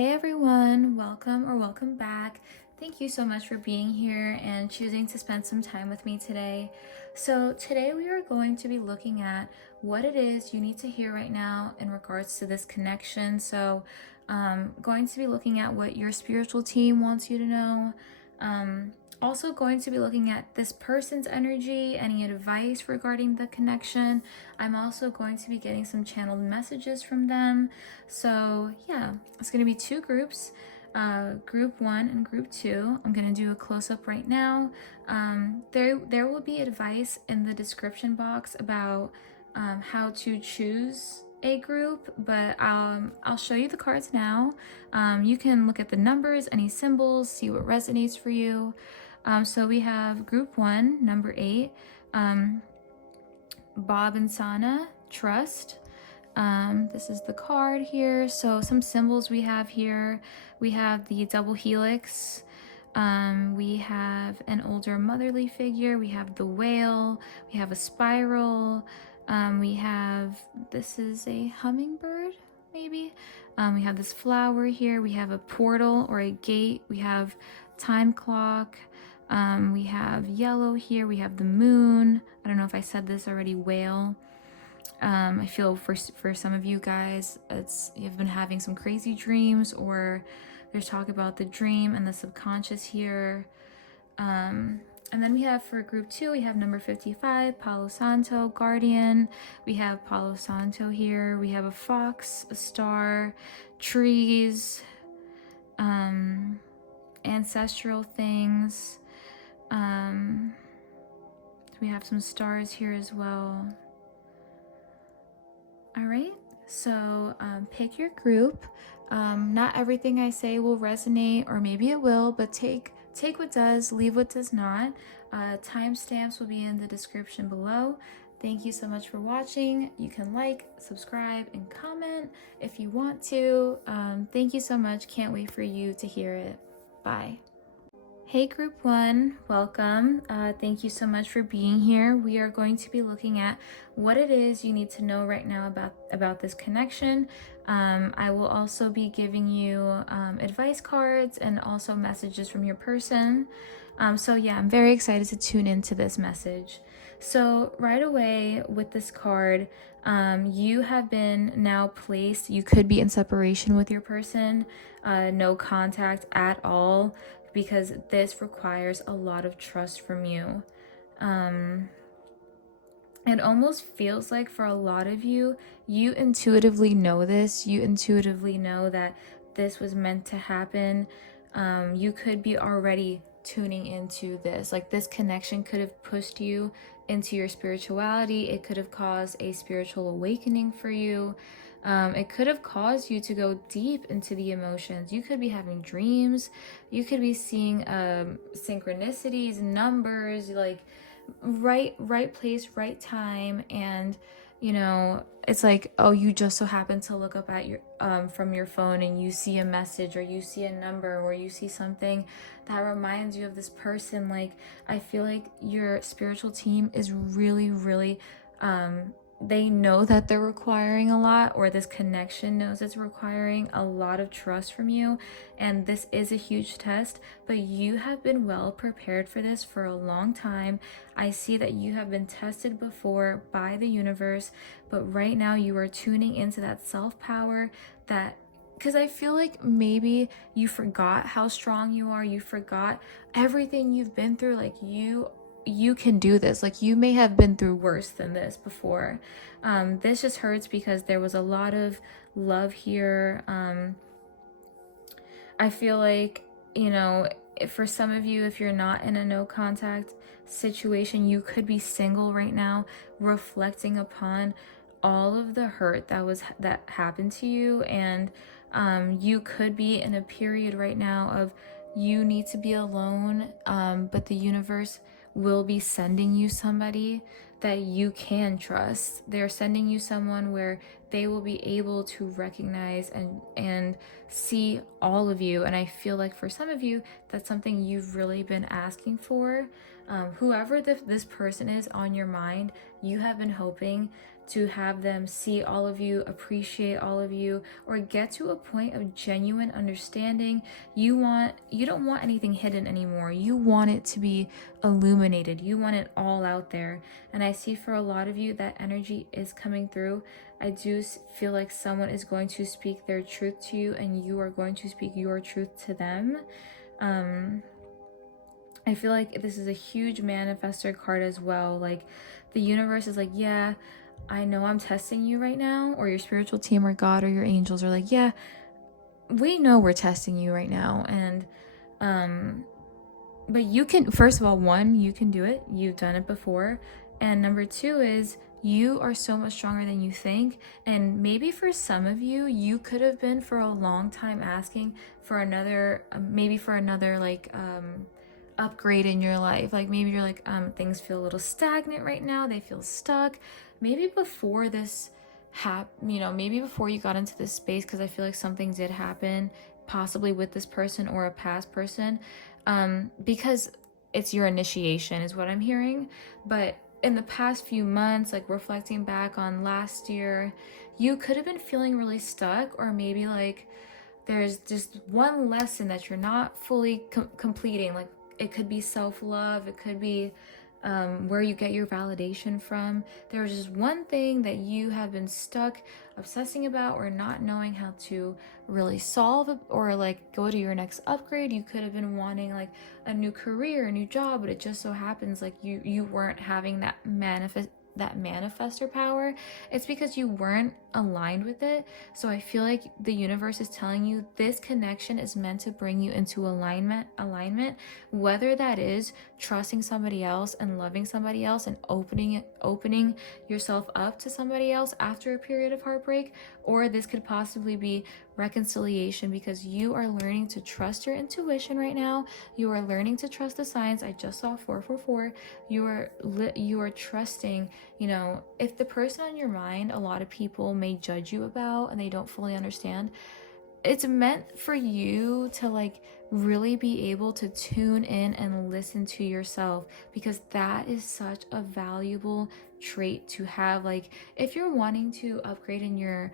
Hey everyone, welcome back. Thank you so much for being here and choosing to spend some time with me today. So today we are going to be looking at what it is you need to hear right now in regards to this connection. So going to be looking at what your spiritual team wants you to know. Also going to be looking at this person's energy, any advice regarding the connection. I'm also going to be getting some channeled messages from them. So yeah, it's going to be two groups, group 1 and group 2. I'm going to do a close-up right now. There will be advice in the description box about how to choose a group, but I'll show you the cards now. You can look at the numbers, any symbols, see what resonates for you. So we have group 1, number 8, Bob and Sana, trust. This is the card here. So some symbols we have here. We have the double helix. We have an older motherly figure. We have the whale. We have a spiral. This is a hummingbird, maybe. We have this flower here. We have a portal or a gate. We have time clock. We have yellow here. We have the moon. I don't know if I said this already, whale. I feel for some of you guys, you've been having some crazy dreams, or there's talk about the dream and the subconscious here. And then we have for group 2, we have number 55, Palo Santo, guardian. We have Palo Santo here. We have a fox, a star, trees, ancestral things. We have some stars here as well. All right, so pick your group. Not everything I say will resonate, or maybe it will, but take what does, leave what does not. Timestamps will be in the description below. Thank you so much for watching. You can like, subscribe, and comment if you want to. Thank you so much. Can't wait for you to hear it. Bye. Hey group 1, welcome. Thank you so much for being here. We are going to be looking at what it is you need to know right now about this connection. I will also be giving you advice cards and also messages from your person. So yeah, I'm very excited to tune into this message. So right away with this card, you have been now placed, you could be in separation with your person, no contact at all, because this requires a lot of trust from you. It almost feels like for a lot of you, you intuitively know this. You intuitively know that this was meant to happen. You could be already tuning into this. Like, this connection could have pushed you into your spirituality. It could have caused a spiritual awakening for you. It could have caused you to go deep into the emotions. You could be having dreams. You could be seeing synchronicities, numbers, like right place, right time. And you know, it's like, oh, you just so happen to look up at your from your phone and you see a message, or you see a number, or you see something that reminds you of this person. Like, I feel like your spiritual team is really they know that they're requiring a lot, or this connection knows it's requiring a lot of trust from you, and this is a huge test, but you have been well prepared for this for a long time. I see that you have been tested before by the universe, but right now you are tuning into that self-power, because I feel like maybe you forgot how strong you are. You forgot everything you've been through. Like, you can do this. Like, you may have been through worse than this before. This just hurts because there was a lot of love here. I feel like, you know, for some of you, if you're not in a no contact situation, you could be single right now, reflecting upon all of the hurt that happened to you. And you could be in a period right now of, you need to be alone, but the universe will be sending you somebody that you can trust. They're sending you someone where they will be able to recognize and see all of you. And I feel like for some of you, that's something you've really been asking for. Whoever this person is on your mind, you have been hoping to have them see all of you, appreciate all of you, or get to a point of genuine understanding. You don't want anything hidden anymore. You want it to be illuminated. You want it all out there. And I see for a lot of you that energy is coming through. I do feel like someone is going to speak their truth to you, and you are going to speak your truth to them. I feel like this is a huge manifestor card as well. Like the universe is like, yeah, I know I'm testing you right now, or your spiritual team or God or your angels are like, yeah, we know we're testing you right now. And but you can, first of all, one, you can do it. You've done it before. And number two is you are so much stronger than you think. And maybe for some of you, you could have been for a long time asking for another, maybe for another like upgrade in your life. Like maybe you're like, things feel a little stagnant right now. They feel stuck. Maybe before this maybe before you got into this space, because I feel like something did happen possibly with this person or a past person, because it's your initiation is what I'm hearing. But in the past few months, like reflecting back on last year, you could have been feeling really stuck, or maybe like there's just one lesson that you're not fully completing. Like it could be self-love, it could be where you get your validation from. There's just one thing that you have been stuck obsessing about or not knowing how to really solve, or like go to your next upgrade. You could have been wanting like a new career, a new job, but it just so happens like you weren't having that manifestor power. It's because you weren't aligned with it. So I feel like the universe is telling you this connection is meant to bring you into alignment, whether that is trusting somebody else and loving somebody else and opening yourself up to somebody else after a period of heartbreak, or this could possibly be reconciliation because you are learning to trust your intuition right now. You are learning to trust the signs. I just saw 444. You are trusting, if the person on your mind, a lot of people may judge you about and they don't fully understand, it's meant for you to like really be able to tune in and listen to yourself, because that is such a valuable trait to have. Like if you're wanting to upgrade in your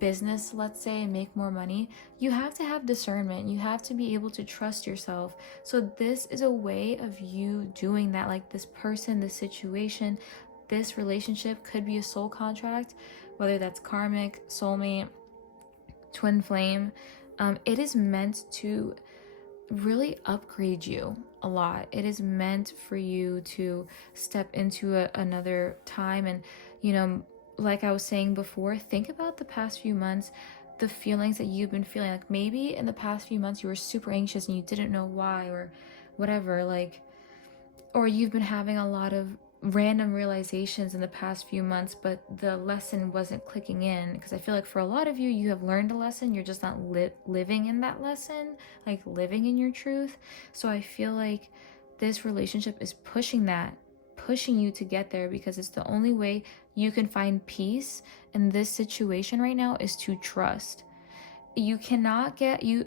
business, let's say, and make more money, you have to have discernment. You have to be able to trust yourself. So this is a way of you doing that. Like this person, this situation, this relationship could be a soul contract, whether that's karmic, soulmate, twin flame. It is meant to really upgrade you a lot. It is meant for you to step into another time. And like I was saying before, think about the past few months, the feelings that you've been feeling. Like maybe in the past few months you were super anxious and you didn't know why, or whatever, like, or you've been having a lot of random realizations in the past few months, but the lesson wasn't clicking in. Because I feel like for a lot of you, you have learned a lesson, you're just not living in that lesson, like living in your truth. So I feel like this relationship is pushing you to get there, because it's the only way you can find peace in this situation right now is to trust. You cannot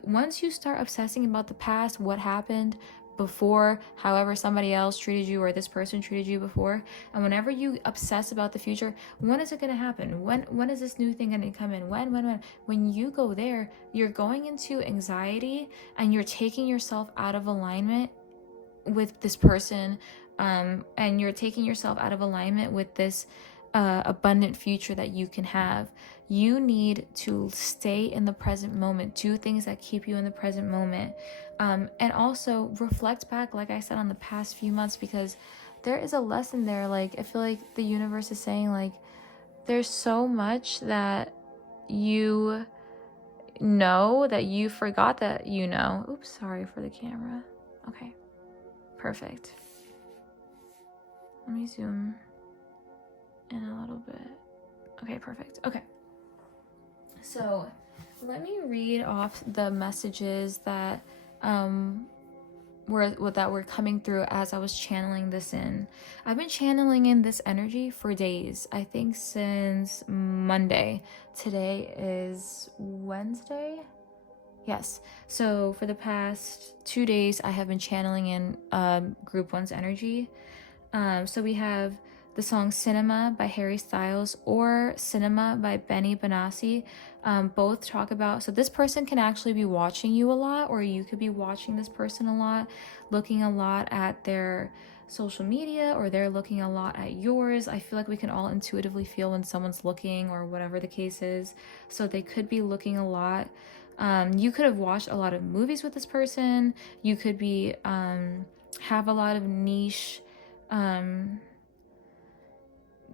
once you start obsessing about the past, what happened before, however somebody else treated you or this person treated you before, and whenever you obsess about the future, when is it going to happen? When is this new thing going to come in? When you go there, you're going into anxiety and you're taking yourself out of alignment with this person, and you're taking yourself out of alignment with this abundant future that you can have. You need to stay in the present moment, do things that keep you in the present moment, and also reflect back, like I said, on the past few months, because there is a lesson there. Like I feel like the universe is saying, like, there's so much that you know that you forgot that you know. Oops, sorry for the camera. Okay, perfect. Let me zoom in a little bit. Okay, perfect. Okay. So let me read off the messages that were coming through as I was channeling this in. I've been channeling in this energy for days. I think since Monday. Today is Wednesday. Yes. So for the past 2 days, I have been channeling in group 1's energy. So we have the song Cinema by Harry Styles or Cinema by Benny Benassi. Both talk about, so this person can actually be watching you a lot, or you could be watching this person a lot, looking a lot at their social media, or they're looking a lot at yours. I feel like we can all intuitively feel when someone's looking, or whatever the case is. So they could be looking a lot. You could have watched a lot of movies with this person. You could be have a lot of niche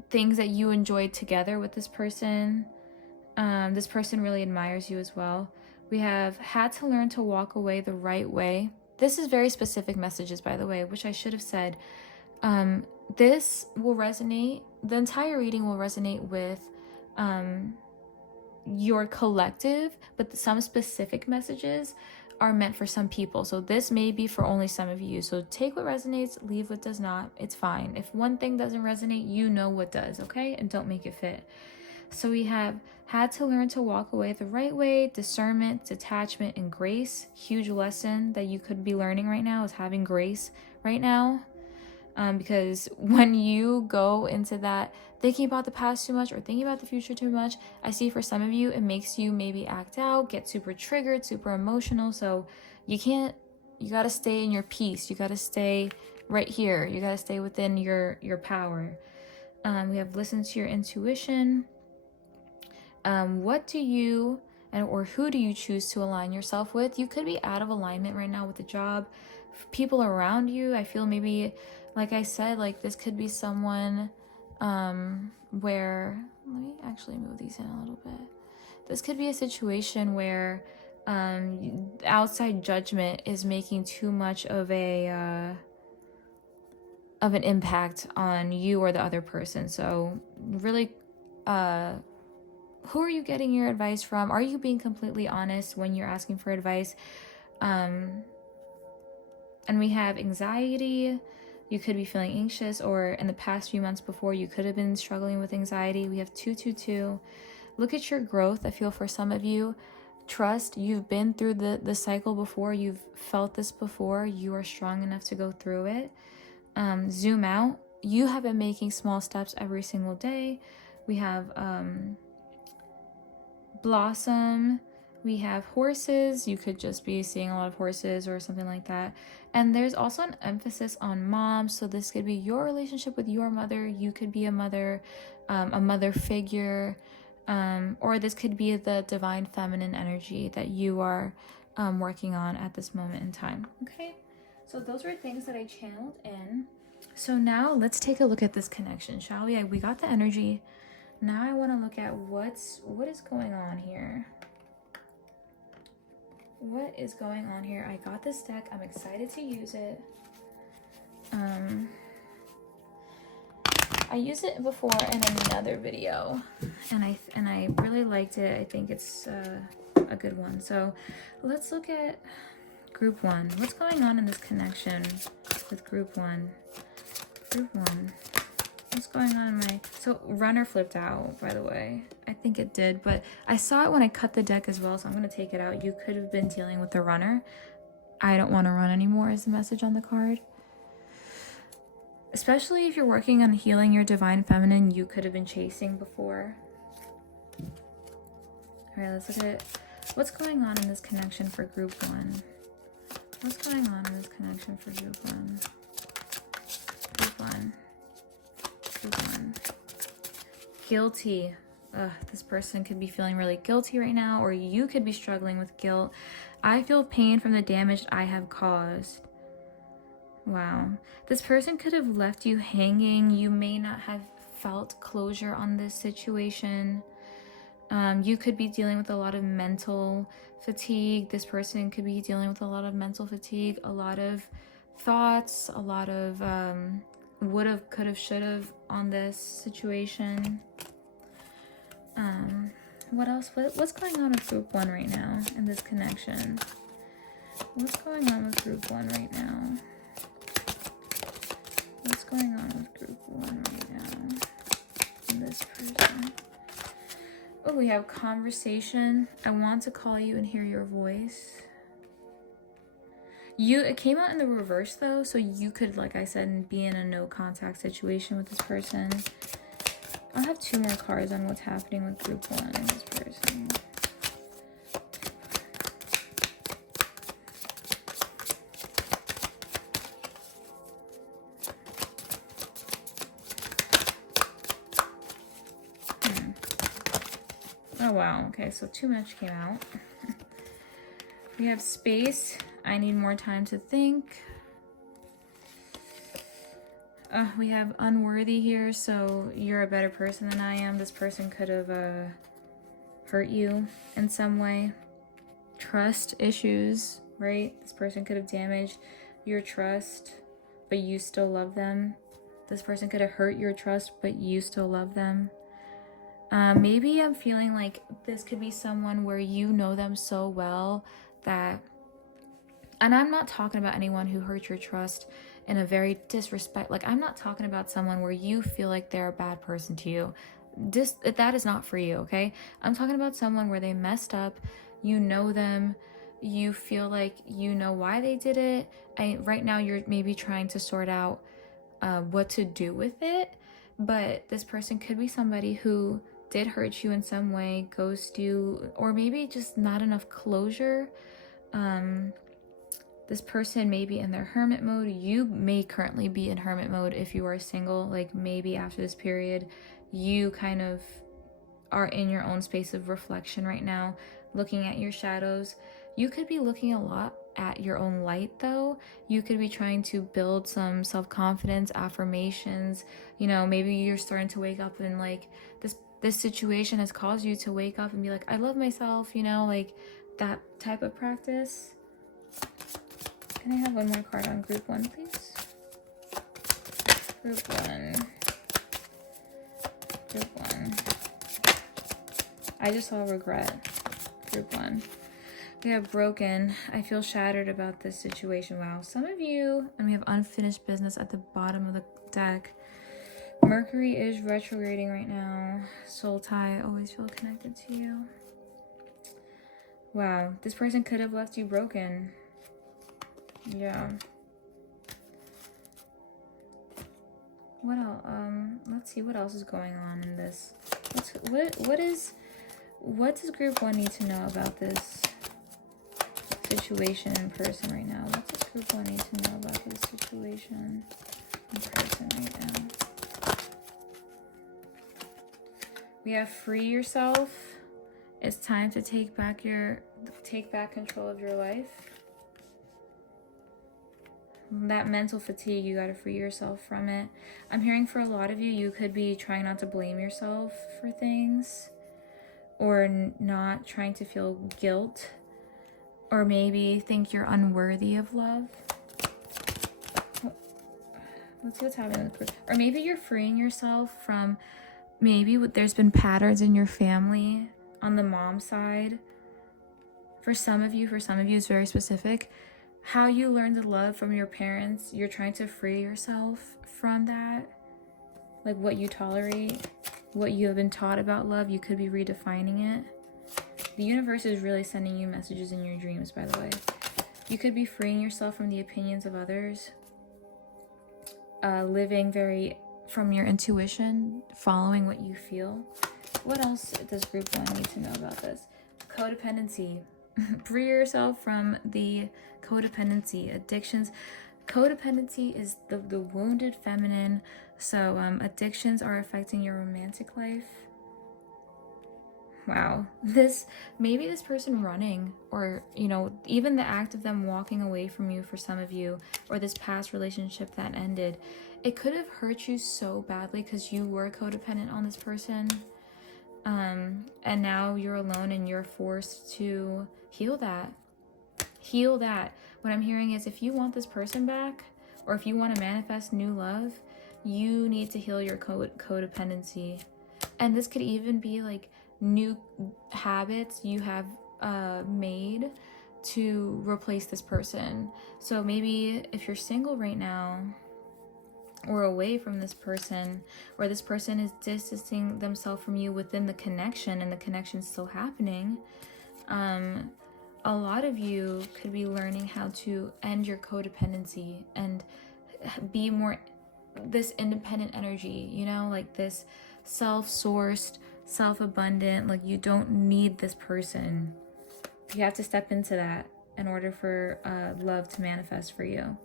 things that you enjoyed together with this person. This person really admires you as well. We have had to learn to walk away the right way. This is very specific messages, by the way, which I should have said. This will resonate, the entire reading will resonate with your collective, but some specific messages are meant for some people. So this may be for only some of you. So take what resonates, leave what does not. It's fine. If one thing doesn't resonate, you know what does, okay? And don't make it fit. So we have had to learn to walk away the right way, discernment, detachment, and grace. Huge lesson that you could be learning right now is having grace right now. Because when you go into that thinking about the past too much or thinking about the future too much, I see for some of you, it makes you maybe act out, get super triggered, super emotional. So you got to stay in your peace. You got to stay right here. You got to stay within your power. We have listened to your intuition. What do you or who do you choose to align yourself with? You could be out of alignment right now with the job. People around you, I feel maybe, like I said, like this could be someone where, let me actually move these in a little bit. This could be a situation where outside judgment is making too much of an impact on you or the other person. So really, who are you getting your advice from? Are you being completely honest when you're asking for advice? And we have anxiety. You could be feeling anxious, or in the past few months before, you could have been struggling with anxiety. We have 222. Look at your growth. I feel for some of you, trust, you've been through the cycle before. You've felt this before. You are strong enough to go through it. Zoom out. You have been making small steps every single day. We have blossom. We have horses. You could just be seeing a lot of horses or something like that. And there's also an emphasis on mom. So this could be your relationship with your mother. You could be a mother figure, or this could be the divine feminine energy that you are working on at this moment in time. Okay, so those were things that I channeled in. So now let's take a look at this connection, shall we? We got the energy. Now I want to look at what is going on here. What is going on here? I got this deck. I'm excited to use it. I used it before in another video, and I really liked it. I think it's a good one. So let's look at group one. What's going on in this connection with group one? Group one. What's going on in so runner flipped out, by the way. I think it did, but I saw it when I cut the deck as well, so I'm going to take it out. You could have been dealing with the runner. I don't want to run anymore is the message on the card. Especially if you're working on healing your divine feminine, you could have been chasing before. All right, let's look at what's going on in this connection for group one. What's going on in this connection for group one? Group one. Guilty. This person could be feeling really guilty right now, or you could be struggling with guilt. I feel pain from the damage I have caused. Wow. This person could have left you hanging. You may not have felt closure on this situation. You could be dealing with a lot of mental fatigue. This person could be dealing with a lot of mental fatigue, a lot of thoughts, a lot of would have, could have, should have on this situation. What else? What's going on with group one right now in this connection? What's going on with group one right now? What's going on with group one right now in this person? Oh, we have conversation. I want to call you and hear your voice. It came out in the reverse though, so you could, like I said, be in a no contact situation with this person. I'll have 2 more cards on what's happening with group 1 and this person. Oh wow, okay, so too much came out. We have space. I need more time to think. We have unworthy here, so you're a better person than I am. This person could have hurt you in some way. Trust issues, right? This person could have damaged your trust, but you still love them. This person could have hurt your trust, but you still love them. Maybe I'm feeling like this could be someone where you know them so well that, and I'm not talking about anyone who hurt your trust in a very disrespect, like I'm not talking about someone where you feel like they're a bad person to you. That is not for you, okay? I'm talking about someone where they messed up, you know them, you feel like you know why they did it. Right now you're maybe trying to sort out what to do with it, but this person could be somebody who did hurt you in some way, ghost you, or maybe just not enough closure. This person may be in their hermit mode. You may currently be in hermit mode if you are single. Like maybe after this period, you kind of are in your own space of reflection right now, looking at your shadows. You could be looking a lot at your own light though. You could be trying to build some self-confidence, affirmations. You know, maybe you're starting to wake up and like this situation has caused you to wake up and be like, I love myself, you know, like that type of practice. Can I have one more card on group 1, please? Group 1. Group 1. I just saw regret. Group 1. We have broken. I feel shattered about this situation. Wow. Some of you, and we have unfinished business at the bottom of the deck. Mercury is retrograding right now. Soul tie. Always feel connected to you. Wow. This person could have left you broken. Yeah. What else? Let's see what else is going on in this. What does group 1 need to know about this situation in person right now? What does group 1 need to know about this situation in person right now? We have free yourself. It's time to take back control of your life. That mental fatigue, you got to free yourself from it. I'm hearing for a lot of you, you could be trying not to blame yourself for things, or not trying to feel guilt, or maybe think you're unworthy of love. Let's see what's happening with the group. Or maybe you're freeing yourself from, maybe there's been patterns in your family on the mom side. For some of you it's very specific. How you learned to love from your parents, you're trying to free yourself from that. Like what you tolerate, what you have been taught about love, you could be redefining it. The universe is really sending you messages in your dreams, by the way. You could be freeing yourself from the opinions of others. Living very from your intuition, following what you feel. What else does group 1 need to know about this? Codependency. Free yourself from the codependency, addictions. Codependency is the wounded feminine. So addictions are affecting your romantic life. Wow. Maybe this person running, or you know, even the act of them walking away from you for some of you, or this past relationship that ended, it could have hurt you so badly because you were codependent on this person. And now you're alone and you're forced to heal that. What I'm hearing is, if you want this person back, or if you want to manifest new love, you need to heal your codependency. And this could even be like new habits you have made to replace this person. So maybe if you're single right now, or away from this person, or this person is distancing themselves from you within the connection and the connection's still happening, a lot of you could be learning how to end your codependency and be more this independent energy, you know, like this self-sourced, self-abundant, like you don't need this person. You have to step into that in order for love to manifest for you.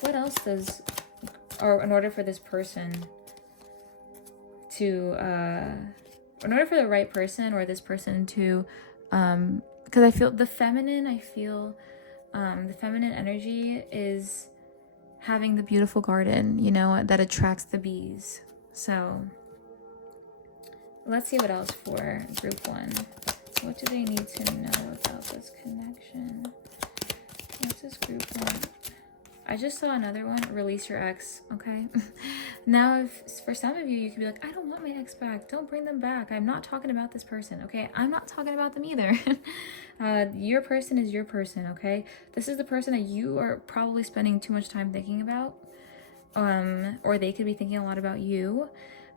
What else does, or in order for this person to, in order for the right person or this person to, because I feel the feminine energy is having the beautiful garden, you know, that attracts the bees. So let's see what else for group 1. What do they need to know about this connection? What's this group 1? I just saw another one, release your ex, okay? Now, if for some of you, you could be like, I don't want my ex back. Don't bring them back. I'm not talking about this person, okay? I'm not talking about them either. Your person is your person, okay? This is the person that you are probably spending too much time thinking about, or they could be thinking a lot about you.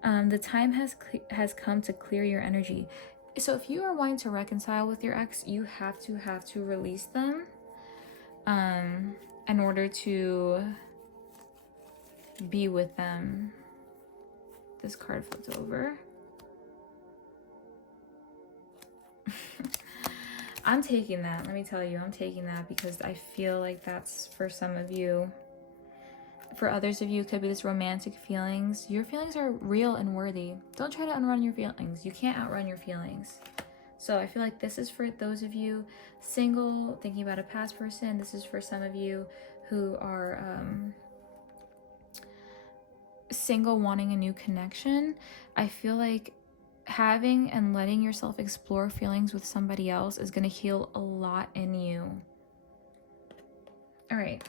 The time has come to clear your energy. So if you are wanting to reconcile with your ex, you have to release them, in order to be with them. This card flipped over. I'm taking that. Let me tell you, I'm taking that because I feel like that's for some of you. For others of you, it could be this romantic feelings. Your feelings are real and worthy. Don't try to outrun your feelings. You can't outrun your feelings. So I feel like this is for those of you single, thinking about a past person. This is for some of you who are single, wanting a new connection. I feel like having and letting yourself explore feelings with somebody else is going to heal a lot in you. All right.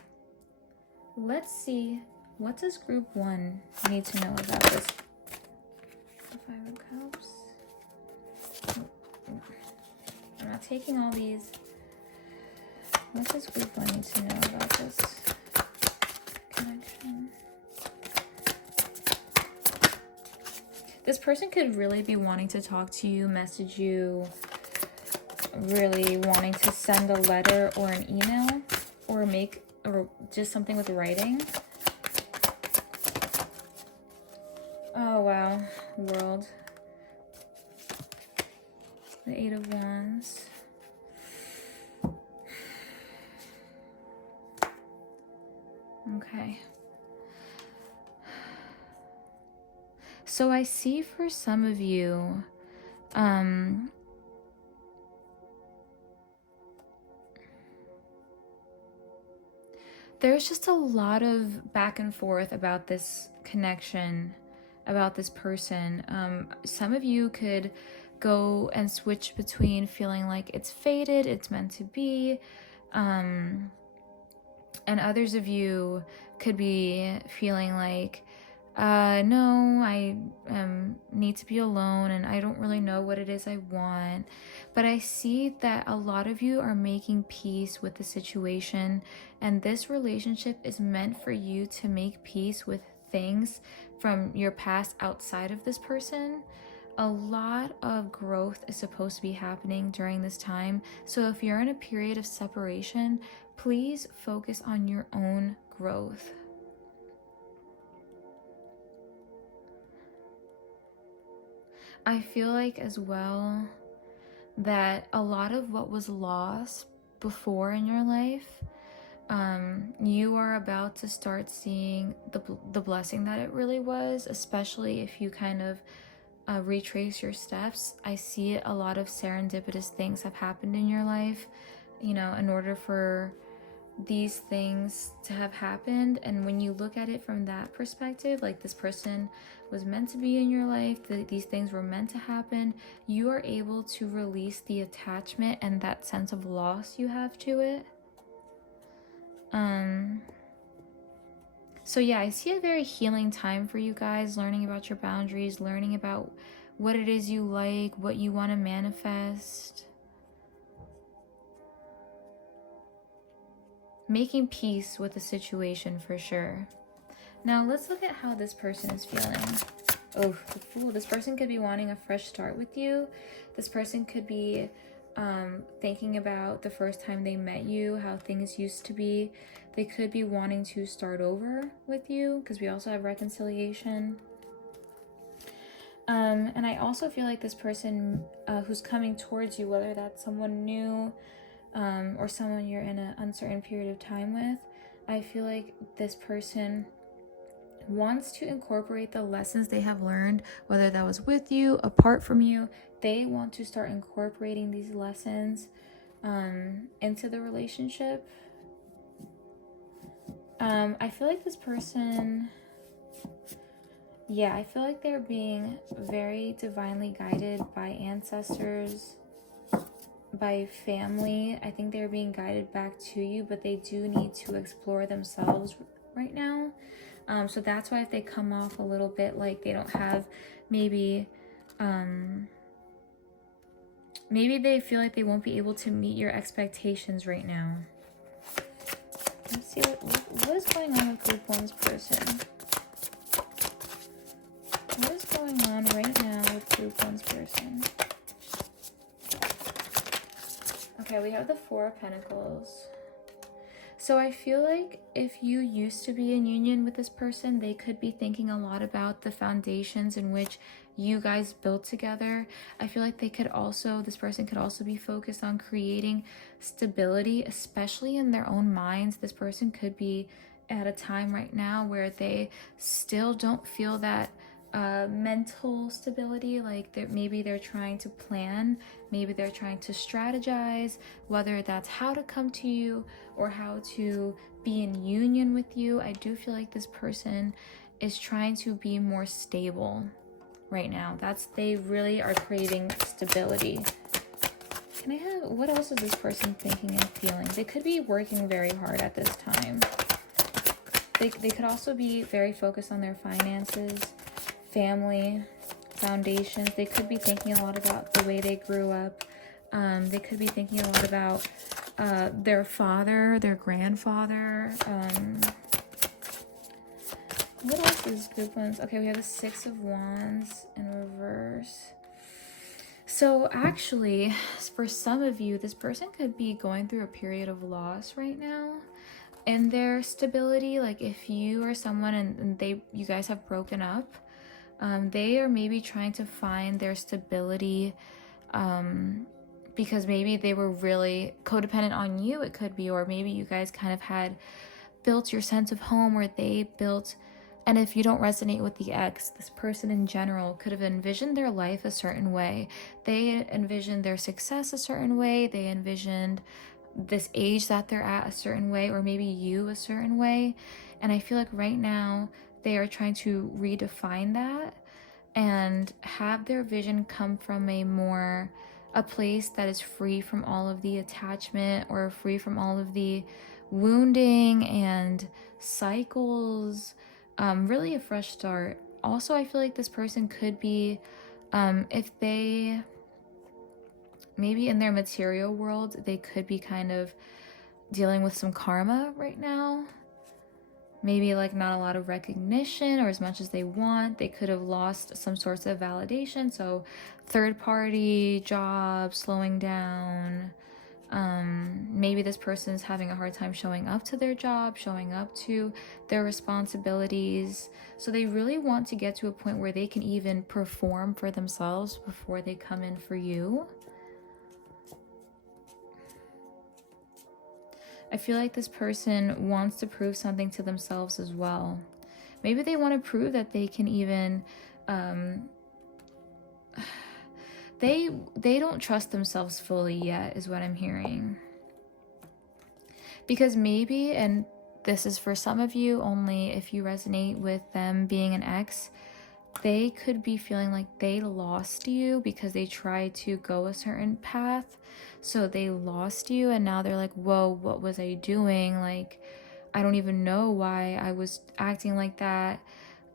Let's see. What does group 1 need to know about this? The 5 of Cups. I'm not taking all these. What does group 1 need to know about this connection? This person could really be wanting to talk to you, message you, really wanting to send a letter or an email, or just something with writing. Oh wow, World. The 8 of Wands. Okay. So I see for some of you, there's just a lot of back and forth about this connection, about this person. Some of you could go and switch between feeling like it's fated, it's meant to be, and others of you could be feeling like, no, I need to be alone and I don't really know what it is I want. But I see that a lot of you are making peace with the situation, and this relationship is meant for you to make peace with things from your past outside of this person. A lot of growth is supposed to be happening during this time. So if you're in a period of separation, please focus on your own growth. I feel like as well that a lot of what was lost before in your life, you are about to start seeing the blessing that it really was, especially if you kind of retrace your steps. I see a lot of serendipitous things have happened in your life, you know, in order for these things to have happened. And when you look at it from that perspective, like this person was meant to be in your life, these things were meant to happen, you are able to release the attachment and that sense of loss you have to it. So yeah, I see a very healing time for you guys, learning about your boundaries, learning about what it is you like, what you want to manifest. Making peace with the situation for sure. Now let's look at how this person is feeling. Oh, the Fool. This person could be wanting a fresh start with you. This person could be thinking about the first time they met you, how things used to be. They could be wanting to start over with you, because we also have reconciliation. And I also feel like this person who's coming towards you, whether that's someone new or someone you're in an uncertain period of time with, I feel like this person wants to incorporate the lessons they have learned, whether that was with you, apart from you. They want to start incorporating these lessons into the relationship. I feel like this person, I feel like they're being very divinely guided by ancestors, by family. I think they're being guided back to you, but they do need to explore themselves right now. So that's why if they come off a little bit like they don't have maybe they feel like they won't be able to meet your expectations right now. Let's see what is going on with Group 1's person. What is going on right now with Group 1's person? Okay, we have the Four of Pentacles. So I feel like if you used to be in union with this person, they could be thinking a lot about the foundations in which you guys built together. I feel like this person could also be focused on creating stability, especially in their own minds. This person could be at a time right now where they still don't feel that mental stability, like maybe they're trying to plan, maybe they're trying to strategize, whether that's how to come to you or how to be in union with you. I do feel like this person is trying to be more stable right now. They really are craving stability. What else is this person thinking and feeling? They could be working very hard at this time. They could also be very focused on their finances, family, foundations. They could be thinking a lot about the way they grew up. They could be thinking a lot about their father, their grandfather. What else is Group 1's? Okay, we have the Six of Wands in reverse. So actually, for some of you, this person could be going through a period of loss right now in their stability. Like if you are someone and you guys have broken up, they are maybe trying to find their stability because maybe they were really codependent on you, it could be, or maybe you guys kind of had built your sense of home, or they built. And if you don't resonate with the ex, this person in general could have envisioned their life a certain way. They envisioned their success a certain way. They envisioned this age that they're at a certain way, or maybe you a certain way. And I feel like right now they are trying to redefine that and have their vision come from a place that is free from all of the attachment, or free from all of the wounding and cycles. Really a fresh start. Also, I feel like this person could be, if they, maybe in their material world, they could be kind of dealing with some karma right now. Maybe like not a lot of recognition or as much as they want. They could have lost some sorts of validation. So third party job slowing down. Maybe this person is having a hard time showing up to their job, showing up to their responsibilities. So they really want to get to a point where they can even perform for themselves before they come in for you. I feel like this person wants to prove something to themselves as well. Maybe they want to prove that they can even they don't trust themselves fully yet, is what I'm hearing. Because maybe, and this is for some of you only if you resonate with them being an ex, they could be feeling like they lost you because they tried to go a certain path. So they lost you and now they're like, whoa, what was I doing? Like, I don't even know why I was acting like that.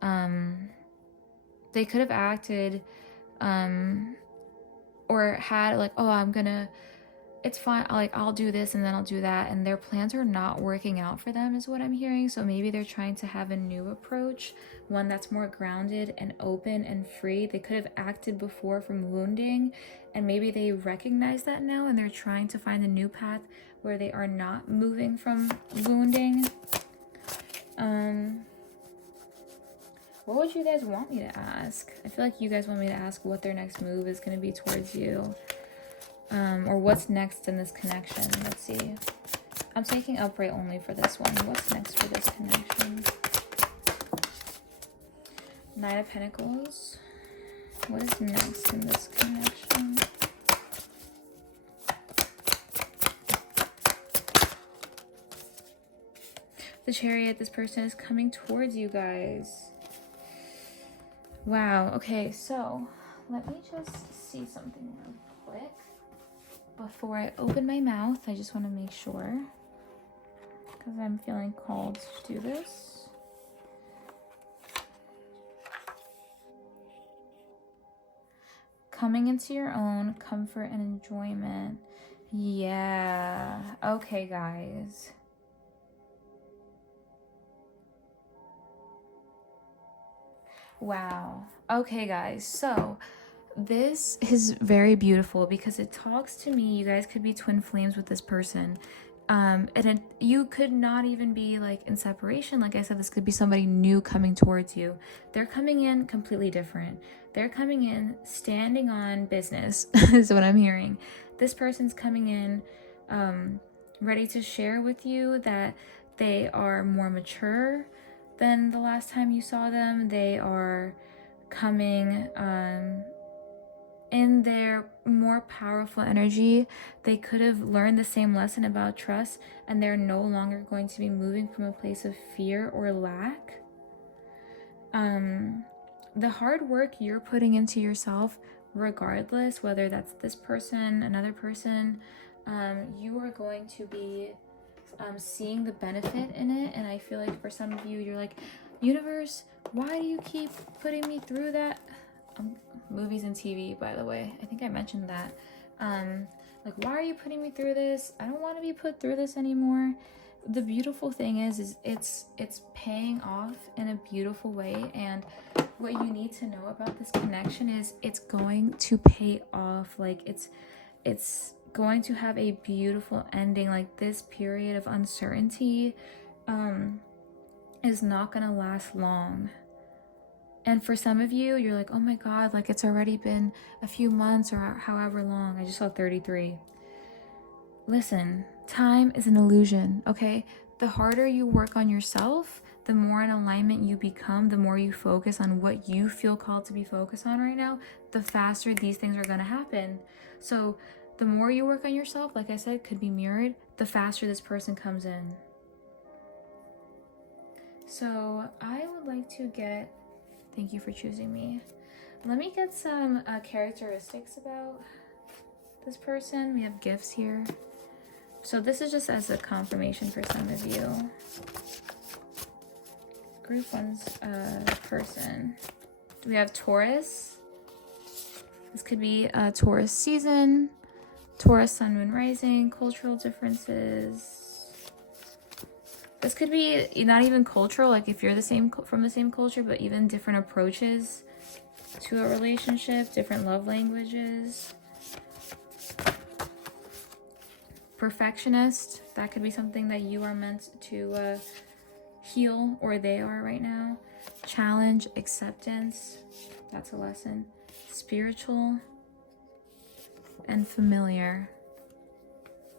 They could have acted or had like, oh, it's fine, like I'll do this and then I'll do that, and their plans are not working out for them is what I'm hearing. So maybe they're trying to have a new approach, one that's more grounded and open and free. They could have acted before from wounding, and maybe they recognize that now and they're trying to find a new path where they are not moving from wounding. What would you guys want me to ask? I feel like you guys want me to ask what their next move is going to be towards you. Or what's next in this connection. Let's see. I'm taking upright only for this one. What's next for this connection? Nine of Pentacles. What is next in this connection? The Chariot. This person is coming towards you guys. Wow. Okay, so let me just see something real quick. Before I open my mouth, I just want to make sure, because I'm feeling called to do this. Coming into your own comfort and enjoyment. Yeah. Okay, guys. Wow. Okay, guys. So this is very beautiful because it talks to me. You guys could be twin flames with this person. And you could not even be like in separation. Like I said, this could be somebody new coming towards you. They're coming in completely different. They're coming in standing on business is what I'm hearing. This person's coming in ready to share with you that they are more mature than the last time you saw them. They are coming in their more powerful energy. They could have learned the same lesson about trust, and they're no longer going to be moving from a place of fear or lack. The hard work you're putting into yourself, regardless, whether that's this person, another person, you are going to be seeing the benefit in it. And I feel like for some of you, you're like, universe, why do you keep putting me through that? Movies and TV, by the way, I think I mentioned that. Like, why are you putting me through this? I don't want to be put through this anymore. The beautiful thing is it's paying off in a beautiful way. And what you need to know about this connection is it's going to pay off. Like it's going to have a beautiful ending. Like, this period of uncertainty is not going to last long. And for some of you, you're like, oh my God, like it's already been a few months or however long. I just saw 33. Listen, time is an illusion, okay? The harder you work on yourself, the more in alignment you become, the more you focus on what you feel called to be focused on right now, the faster these things are going to happen. So the more you work on yourself, like I said, could be mirrored, the faster this person comes in. So I would like to get... Thank you for choosing me. Let me get some characteristics about this person. We have gifts here. So this is just as a confirmation for some of you. Group 1's person. We have Taurus. This could be a Taurus season. Taurus sun, moon, rising. Cultural differences. This could be not even cultural, like if you're from the same culture, but even different approaches to a relationship, different love languages. Perfectionist, that could be something that you are meant to heal, or they are right now. Challenge, acceptance, that's a lesson. Spiritual and familiar.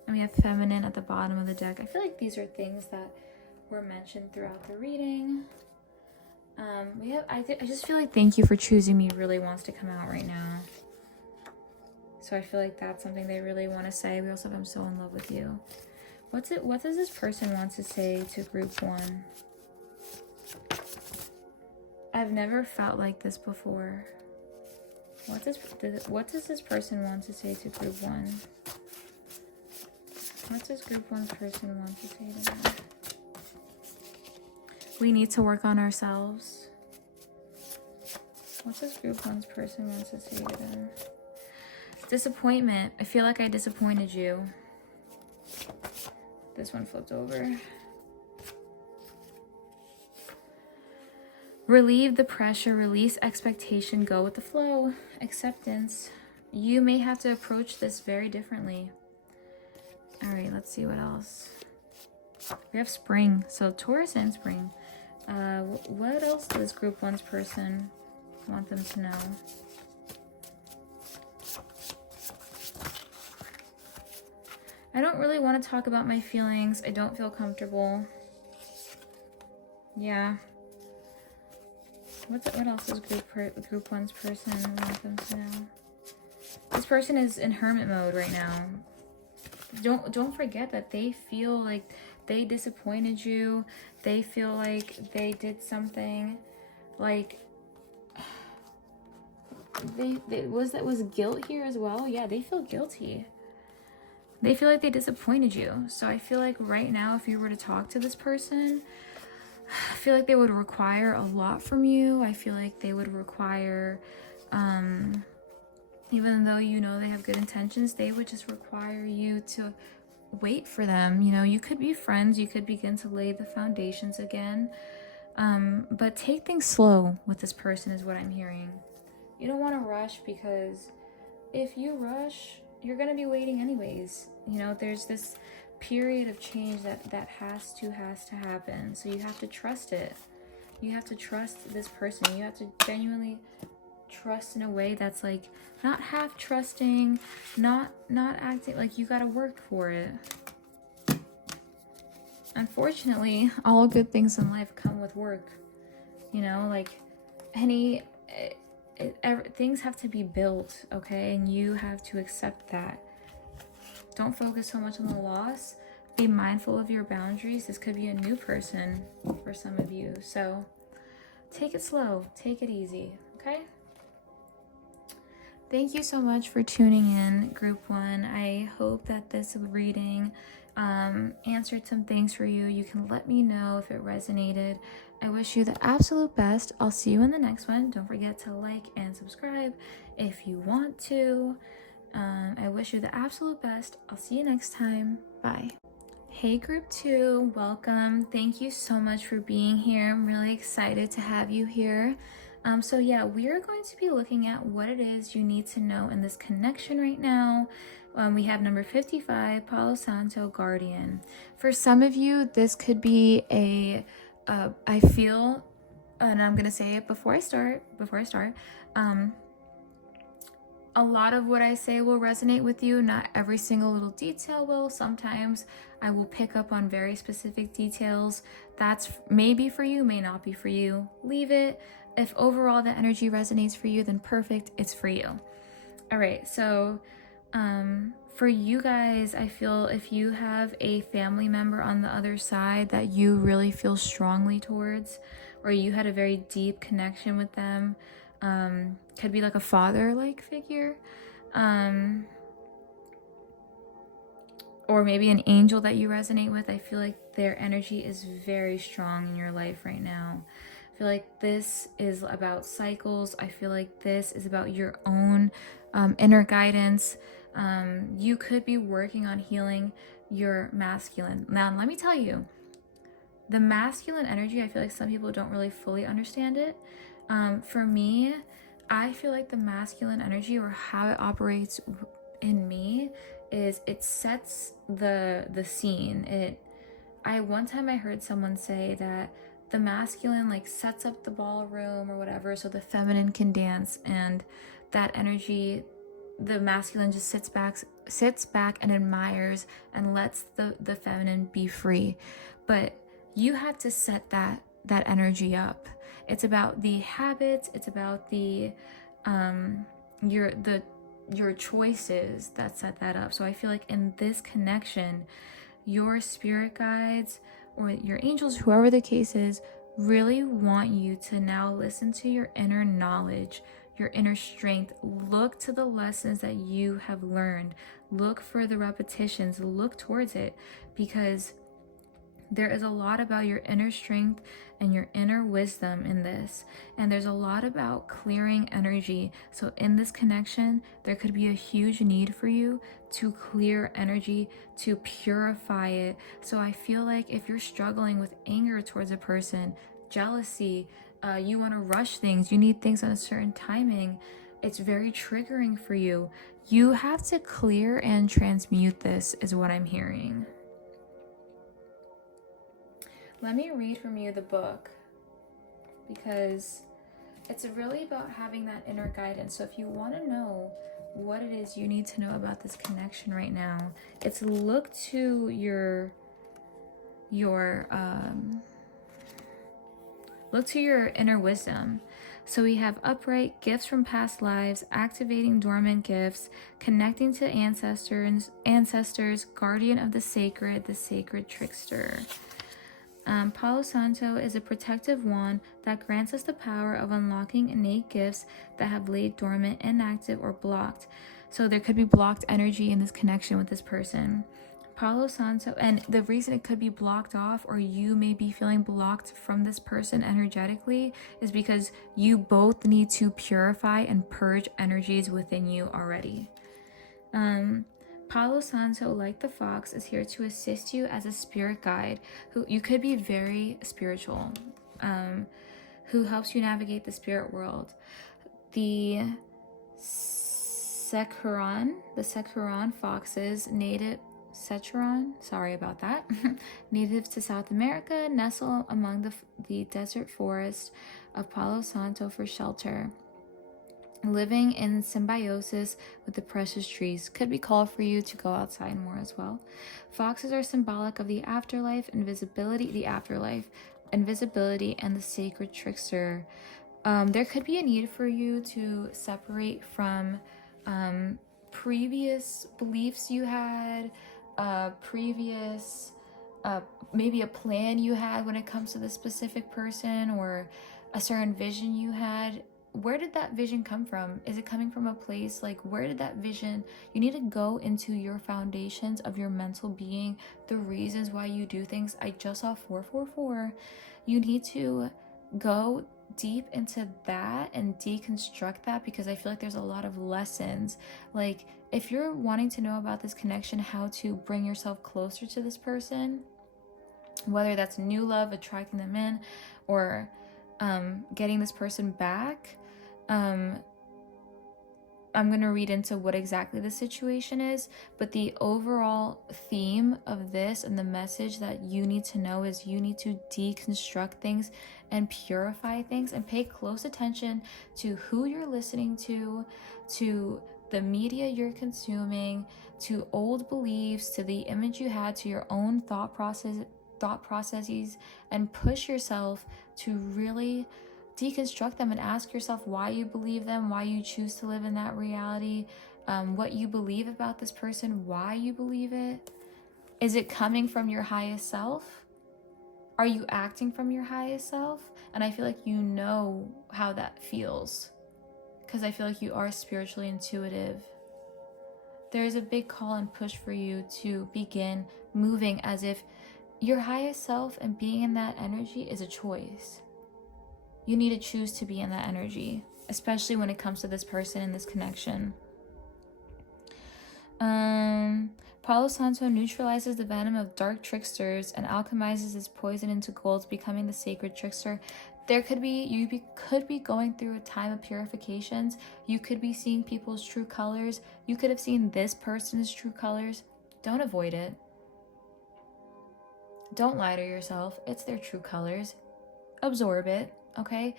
And we have feminine at the bottom of the deck. I feel like these are things that were mentioned throughout the reading. I just feel like thank you for choosing me really wants to come out right now. So I feel like that's something they really want to say. We also have I'm so in love with you. What does this person want to say to group 1? I've never felt like this before. What does this person want to say to group 1? What does group 1's person want to say to them? We need to work on ourselves. What does group 1's person want to say to them? Disappointment. I feel like I disappointed you. This one flipped over. Relieve the pressure, release expectation, go with the flow. Acceptance. You may have to approach this very differently. All right, let's see what else. We have spring, so Taurus and spring. What else does group 1's person want them to know? I don't really want to talk about my feelings. I don't feel comfortable. Yeah. What else does group 1's person want them to know? This person is in hermit mode right now. Don't forget that they feel like they disappointed you. They feel like they did something like was guilt here as well. Yeah, they feel guilty. They feel like they disappointed you. So I feel like right now, if you were to talk to this person, I feel like they would require a lot from you. I feel like they would require, even though you know they have good intentions, they would just require you to wait for them. You know, you could be friends, you could begin to lay the foundations again, but take things slow with this person is what I'm hearing. You don't want to rush, because if you rush, you're going to be waiting anyways. You know, there's this period of change that has to happen. So you have to trust it. You have to trust this person. You have to genuinely trust in a way that's like not half trusting, not acting like you got to work for it. Unfortunately, all good things in life come with work. You know, like things have to be built, okay? And you have to accept that. Don't focus so much on the loss. Be mindful of your boundaries. This could be a new person for some of you. So take it slow. Take it easy, okay? Thank you so much for tuning in, Group 1. I hope that this reading answered some things for you. You can let me know if it resonated. I wish you the absolute best. I'll see you in the next one. Don't forget to like and subscribe if you want to. I wish you the absolute best. I'll see you next time. Bye. Hey Group 2, welcome. Thank you so much for being here. I'm really excited to have you here. So yeah, we are going to be looking at what it is you need to know in this connection right now. We have number 55, Palo Santo Guardian. For some of you, this could be I feel, and I'm gonna say it before I start, a lot of what I say will resonate with you. Not every single little detail will. Sometimes I will pick up on very specific details. That's maybe for you, may not be for you. Leave it. If overall the energy resonates for you, then perfect, it's for you. All right, so for you guys, I feel if you have a family member on the other side that you really feel strongly towards, or you had a very deep connection with them, could be like a father-like figure, or maybe an angel that you resonate with. I feel like their energy is very strong in your life right now. I feel like this is about cycles. I feel like this is about your own inner guidance. You could be working on healing your masculine. Now, let me tell you, the masculine energy, I feel like some people don't really fully understand it. For me, I feel like the masculine energy, or how it operates in me, is it sets the scene. One time I heard someone say that the masculine like sets up the ballroom or whatever so the feminine can dance, and that energy, the masculine just sits back and admires and lets the feminine be free. But you have to set that energy up. It's about the habits, it's about the your choices that set that up. So I feel like in this connection, your spirit guides or your angels, whoever the case is, really want you to now listen to your inner knowledge, your inner strength. Look to the lessons that you have learned. Look for the repetitions. Look towards it, because There is a lot about your inner strength and your inner wisdom in this. And there's a lot about clearing energy. So in this connection, there could be a huge need for you to clear energy, to purify it. So I feel like if you're struggling with anger towards a person, jealousy, you want to rush things, you need things on a certain timing, it's very triggering for you. You have to clear and transmute this, is what I'm hearing. Let me read from you the book, because it's really about having that inner guidance. So if you want to know what it is you need to know about this connection right now, it's look to your inner wisdom. So we have upright, gifts from past lives, activating dormant gifts, connecting to ancestors, guardian of the sacred trickster. Palo Santo is a protective wand that grants us the power of unlocking innate gifts that have laid dormant, inactive, or blocked. So there could be blocked energy in this connection with this person. Palo Santo, and the reason it could be blocked off, or you may be feeling blocked from this person energetically, is because you both need to purify and purge energies within you already. Palo Santo, like the fox, is here to assist you as a spirit guide. Who you could be very spiritual, who helps you navigate the spirit world. The Securon foxes, native to South America, nestle among the desert forest of Palo Santo for shelter. Living in symbiosis with the precious trees could be called for you to go outside more as well. Foxes are symbolic of the afterlife, invisibility, and the sacred trickster. There could be a need for you to separate from previous beliefs you had, maybe a plan you had when it comes to this specific person, or a certain vision you had. Where did that vision come from? Is it coming from a place, like, where did that vision, you need to go into your foundations of your mental being, the reasons why you do things. I just saw 444. You need to go deep into that and deconstruct that, because I feel like there's a lot of lessons. Like, if you're wanting to know about this connection, how to bring yourself closer to this person, whether that's new love, attracting them in, or getting this person back, I'm going to read into what exactly the situation is, but the overall theme of this and the message that you need to know is you need to deconstruct things and purify things, and pay close attention to who you're listening to the media you're consuming, to old beliefs, to the image you had, to your own thought processes, and push yourself to really deconstruct them and ask yourself why you believe them, why you choose to live in that reality, what you believe about this person, why you believe it. Is it coming from your highest self? Are you acting from your highest self? And I feel like you know how that feels, because I feel like you are spiritually intuitive. There's a big call and push for you to begin moving as if your highest self, and being in that energy is a choice. You need to choose to be in that energy, especially when it comes to this person and this connection. Palo Santo neutralizes the venom of dark tricksters and alchemizes its poison into gold, becoming the sacred trickster. You could be going through a time of purifications. You could be seeing people's true colors. You could have seen this person's true colors. Don't avoid it. Don't lie to yourself. It's their true colors. Absorb it, okay?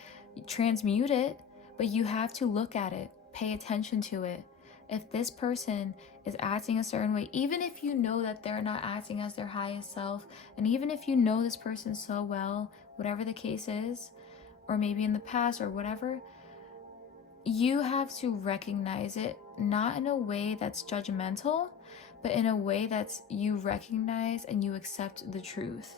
Transmute it, but you have to look at it. Pay attention to it. If this person is acting a certain way, even if you know that they're not acting as their highest self, and even if you know this person so well, whatever the case is, or maybe in the past or whatever, you have to recognize it, not in a way that's judgmental, but in a way that's you recognize and you accept the truth.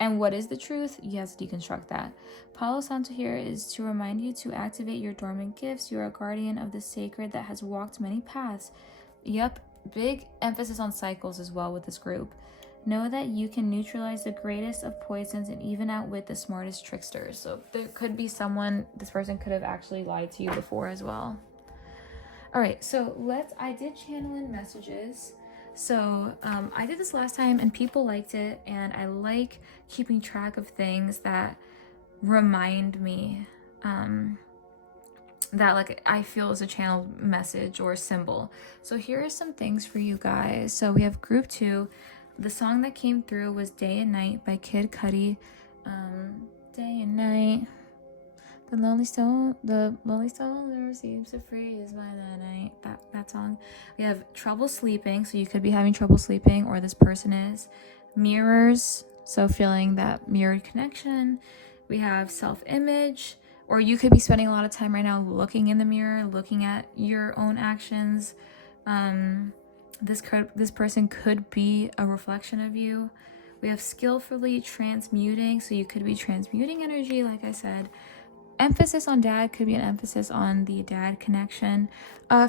And what is the truth? You have to deconstruct that. Palo Santo here is to remind you to activate your dormant gifts. You are a guardian of the sacred that has walked many paths. Yep, big emphasis on cycles as well with this group. Know that you can neutralize the greatest of poisons and even outwit the smartest tricksters. So there could be someone, this person could have actually lied to you before as well. All right, so I did channel in messages. So I did this last time and people liked it, and I like keeping track of things that remind me that like I feel is a channeled message or a symbol. So here are some things for you guys. So we have group 2. The song that came through was Day and Night by Kid Cudi. Day and night. The lonely soul never seems to freeze by the night. That song. We have trouble sleeping, so you could be having trouble sleeping, or this person is. Mirrors, so feeling that mirrored connection. We have self-image, or you could be spending a lot of time right now looking in the mirror, looking at your own actions. This person could be a reflection of you. We have skillfully transmuting, so you could be transmuting energy, like I said. Emphasis on dad could be an emphasis on the dad connection.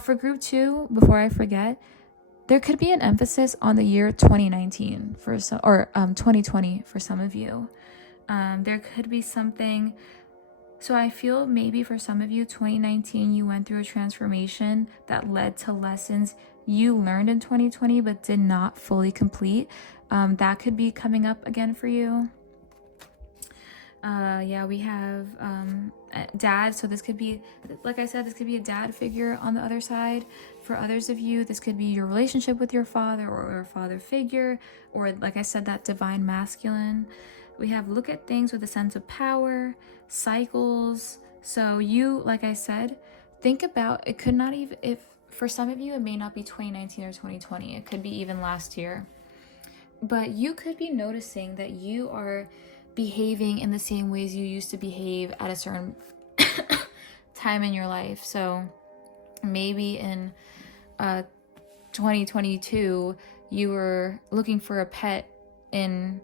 For group 2, before I forget, there could be an emphasis on the year 2019 for some, or 2020 for some of you. There could be something. So I feel maybe for some of you, 2019, you went through a transformation that led to lessons you learned in 2020 but did not fully complete. That could be coming up again for you. Yeah, we have dad. So this could be, like I said, this could be a dad figure on the other side. For others of you, this could be your relationship with your father or a father figure, or like I said, that divine masculine. We have look at things with a sense of power, cycles. So you, like I said, think about, it could not even, if for some of you, it may not be 2019 or 2020. It could be even last year. But you could be noticing that you are behaving in the same ways you used to behave at a certain time in your life. So maybe in 2022, you were looking for a pet in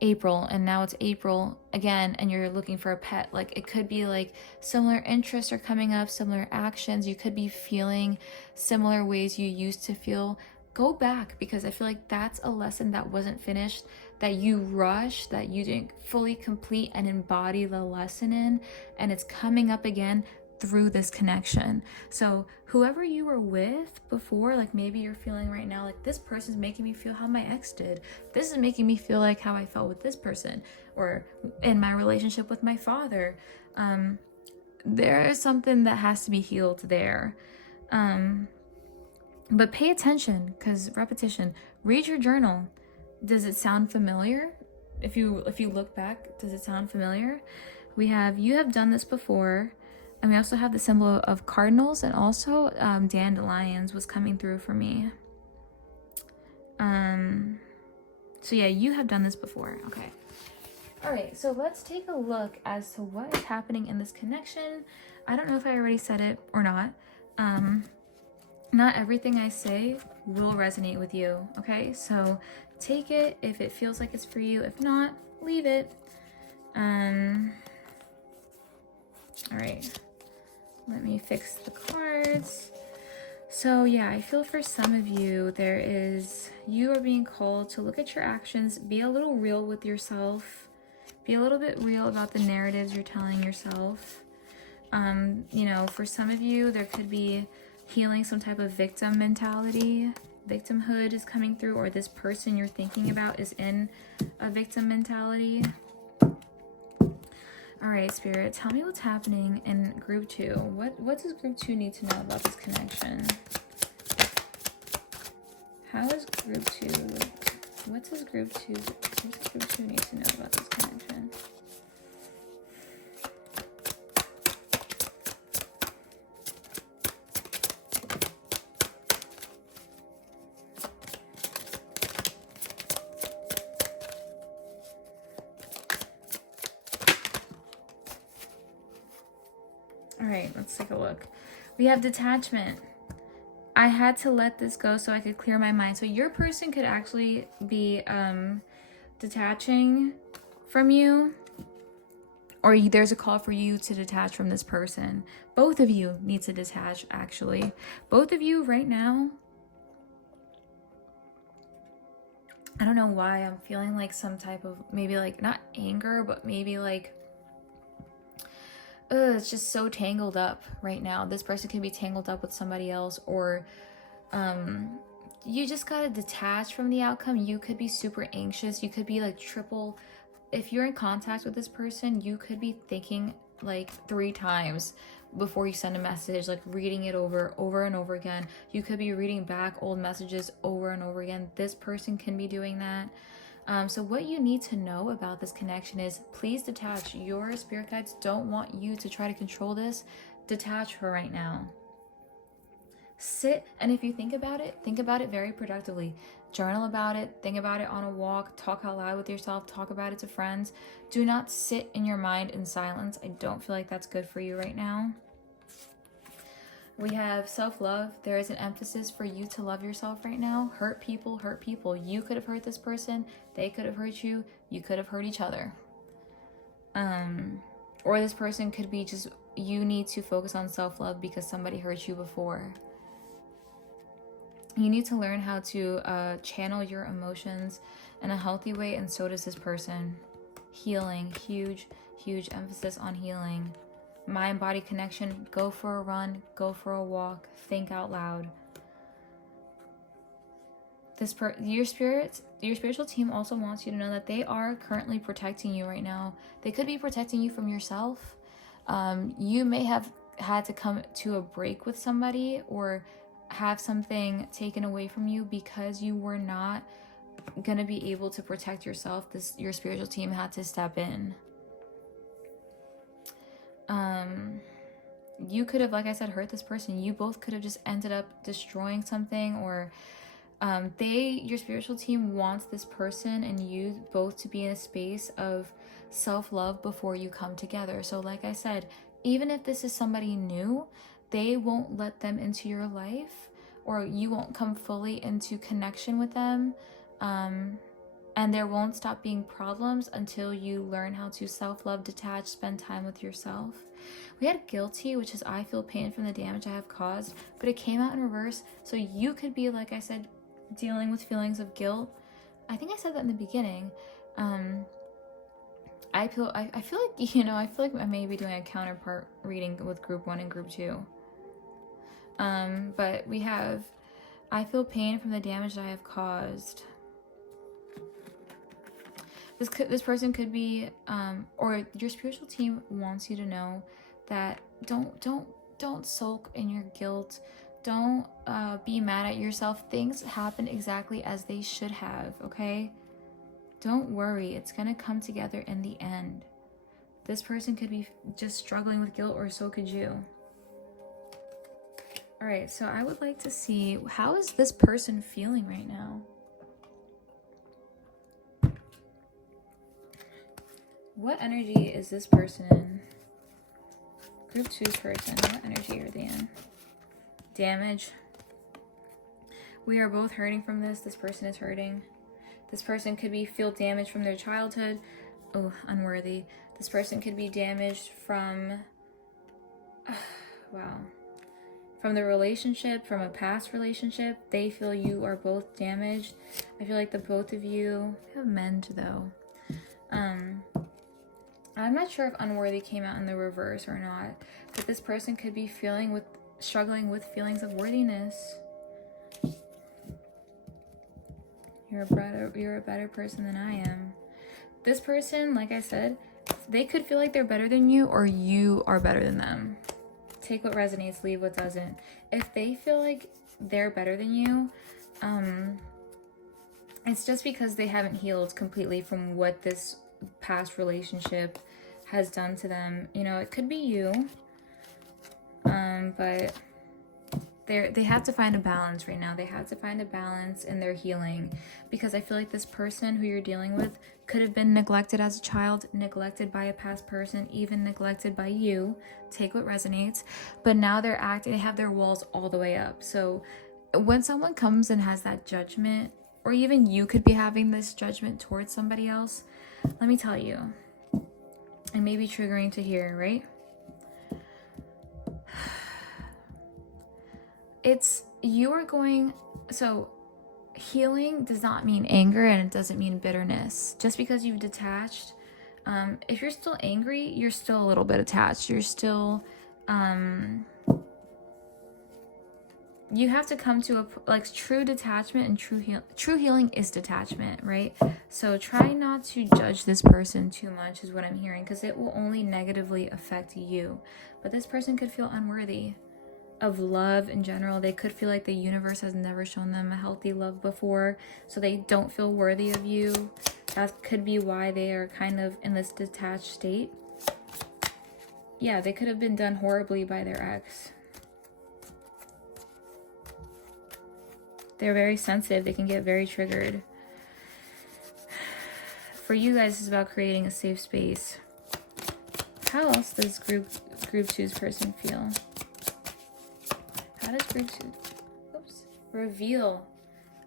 April, and now it's April again and you're looking for a pet. Like it could be like similar interests are coming up, similar actions. You could be feeling similar ways you used to feel. Go back, because I feel like that's a lesson that wasn't finished, that you rushed, that you didn't fully complete and embody the lesson in, and it's coming up again through this connection. So whoever you were with before, like maybe you're feeling right now like this person's making me feel how my ex did. This is making me feel like how I felt with this person, or in my relationship with my father. There is something that has to be healed there. But pay attention, because repetition. Read your journal. Does it sound familiar? If you look back, does it sound familiar? We have, you have done this before. And we also have the symbol of cardinals, and also dandelions was coming through for me. So yeah, you have done this before. Okay. All right, so let's take a look as to what is happening in this connection. I don't know if I already said it or not. Not everything I say will resonate with you, okay? So take it if it feels like it's for you. If not, leave it. All right, let me fix the cards. So yeah, I feel for some of you, you are being called to look at your actions, be a little real with yourself, be a little bit real about the narratives you're telling yourself. You know, for some of you, there could be healing some type of victim mentality. Victimhood is coming through, or this person you're thinking about is in a victim mentality. All right, Spirit, tell me what's happening in group 2. What does group 2 need to know about this connection? How is group 2? What does group 2 need to know about this connection? All right, let's take a look. We have detachment. I had to let this go so I could clear my mind. So your person could actually be detaching from you, or there's a call for you to detach from this person. Both of you need to detach, actually. Both of you right now, I don't know why I'm feeling like some type of, maybe like not anger, but maybe like, it's just so tangled up right now. This person could be tangled up with somebody else, or you just gotta detach from the outcome. You could be super anxious. You could be like triple, if you're in contact with this person, you could be thinking like 3 times before you send a message, like reading it over and over again. You could be reading back old messages over and over again. This person can be doing that. So what you need to know about this connection is, please detach. Your spirit guides don't want you to try to control this. Detach for right now. Sit, and if you think about it very productively. Journal about it, think about it on a walk, talk out loud with yourself, talk about it to friends. Do not sit in your mind in silence. I don't feel like that's good for you right now. We have self-love. There is an emphasis for you to love yourself right now. Hurt people. You could have hurt this person. They could have hurt you. You could have hurt each other. Or this person could be just, you need to focus on self-love because somebody hurt you before. You need to learn how to channel your emotions in a healthy way, and so does this person. Healing. Huge emphasis on healing. Mind-body connection. Go for a run, go for a walk, think out loud. Your spiritual team also wants you to know that they are currently protecting you right now. They could be protecting you from yourself. You may have had to come to a break with somebody, or have something taken away from you because you were not gonna be able to protect yourself. Your spiritual team had to step in. You could have, like I said, hurt this person. You both could have just ended up destroying something, or your spiritual team wants this person and you both to be in a space of self-love before you come together. So like I said, even if this is somebody new, they won't let them into your life, or you won't come fully into connection with them. And there won't stop being problems until you learn how to self-love, detach, spend time with yourself. We had guilty, which is I feel pain from the damage I have caused, but it came out in reverse. So you could be, like I said, dealing with feelings of guilt. I think I said that in the beginning. I feel like, I feel like I may be doing a counterpart reading with group 1 and group 2. But we have, I feel pain from the damage that I have caused. This person could be, or your spiritual team wants you to know that don't sulk in your guilt. Don't be mad at yourself. Things happen exactly as they should have, okay? Don't worry. It's gonna come together in the end. This person could be just struggling with guilt, or so could you. All right, so I would like to see, how is this person feeling right now? What energy is this person in? Group 2's person, what energy are they in? Damage. We are both hurting from this. This person is hurting. This person could feel damaged from their childhood. Oh, unworthy. This person could be damaged from, wow, from the relationship, from a past relationship. They feel you are both damaged. I feel like the both of you have mend though. I'm not sure if unworthy came out in the reverse or not, but this person could be struggling with feelings of worthiness. You're a better person than I am. This person, like I said, they could feel like they're better than you, or you are better than them. Take what resonates, leave what doesn't. If they feel like they're better than you, it's just because they haven't healed completely from what this past relationship has done to them. You know, it could be you, but they have to find a balance right now. They have to find a balance in their healing, because I feel like this person who you're dealing with could have been neglected as a child, neglected by a past person, even neglected by you. Take what resonates. But now they have their walls all the way up. So when someone comes and has that judgment, or even you could be having this judgment towards somebody else, let me tell you, it may be triggering to hear, right? healing does not mean anger, and it doesn't mean bitterness. Just because you've detached, if you're still angry, you're still a little bit attached. You're still, you have to come to like true detachment, and true healing is detachment, right? So try not to judge this person too much is what I'm hearing, because it will only negatively affect you. But this person could feel unworthy of love in general. They could feel like the universe has never shown them a healthy love before, so they don't feel worthy of you. That could be why they are kind of in this detached state. Yeah, they could have been done horribly by their ex. They're very sensitive. They can get very triggered. For you guys, it's about creating a safe space. How else does group 2's person feel? How does group 2... Oops. Reveal.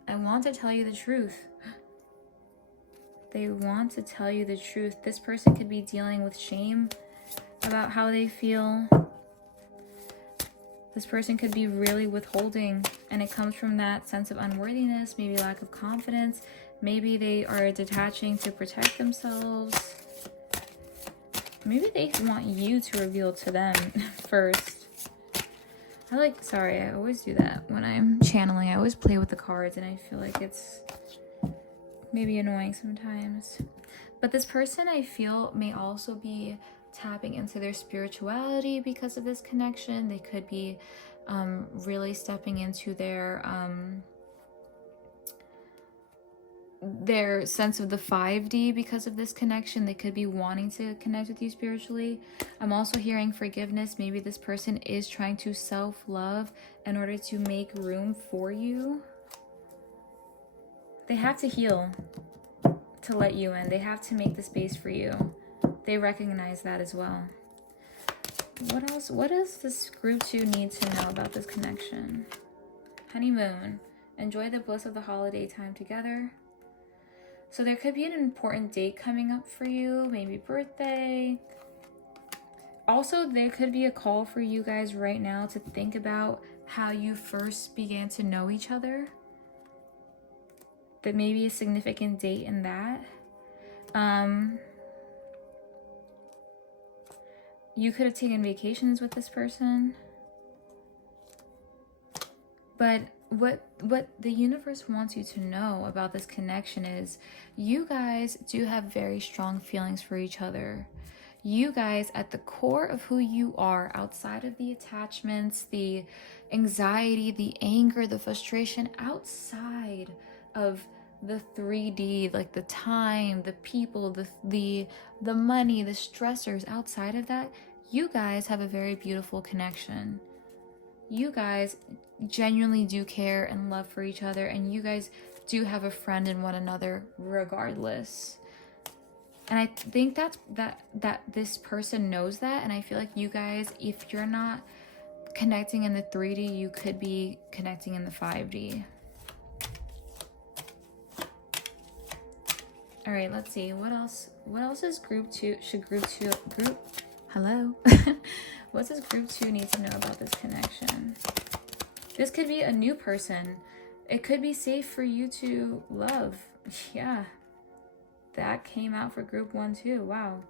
I want to tell you the truth. They want to tell you the truth. This person could be dealing with shame about how they feel. This person could be really withholding, and it comes from that sense of unworthiness, maybe lack of confidence. Maybe they are detaching to protect themselves. Maybe they want you to reveal to them first. Sorry, I always do that when I'm channeling. I always play with the cards, and I feel like it's maybe annoying sometimes. But this person, I feel, may also be tapping into their spirituality because of this connection. They could be really stepping into their sense of the 5D because of this connection. They could be wanting to connect with you spiritually. I'm also hearing forgiveness. Maybe this person is trying to self-love in order to make room for you. They have to heal to let you in. They have to make the space for you. They recognize that as well. What else? What does this group 2 need to know about this connection? Honeymoon. Enjoy the bliss of the holiday time together. So there could be an important date coming up for you, maybe birthday. Also, there could be a call for you guys right now to think about how you first began to know each other. There may be a significant date in that. You could have taken vacations with this person. But what the universe wants you to know about this connection is you guys do have very strong feelings for each other. You guys, at the core of who you are, outside of the attachments, the anxiety, the anger, the frustration, outside of the 3D, like the time, the people, the money, the stressors, outside of that, you guys have a very beautiful connection. You guys genuinely do care and love for each other, and you guys do have a friend in one another regardless. And I think that this person knows that, and I feel like you guys, if you're not connecting in the 3D, you could be connecting in the 5D. All right, let's see. What else is group 2? Hello? What does group 2 need to know about this connection? This could be a new person. It could be safe for you to love. Yeah. That came out for group 1 too. Wow.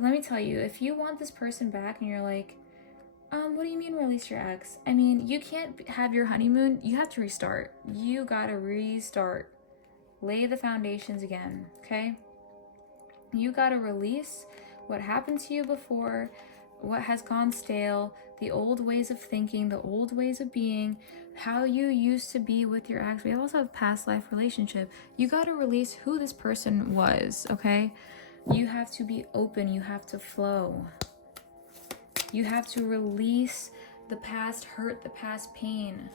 Let me tell you, if you want this person back and you're like, what do you mean release your ex? I mean, you can't have your honeymoon. You have to restart. You gotta restart. Lay the foundations again, okay? You gotta release what happened to you before, what has gone stale, the old ways of thinking, the old ways of being, how you used to be with your ex. We also have past life relationship. You gotta release who this person was, okay? You have to be open. You have to flow. You have to release the past hurt, the past pain.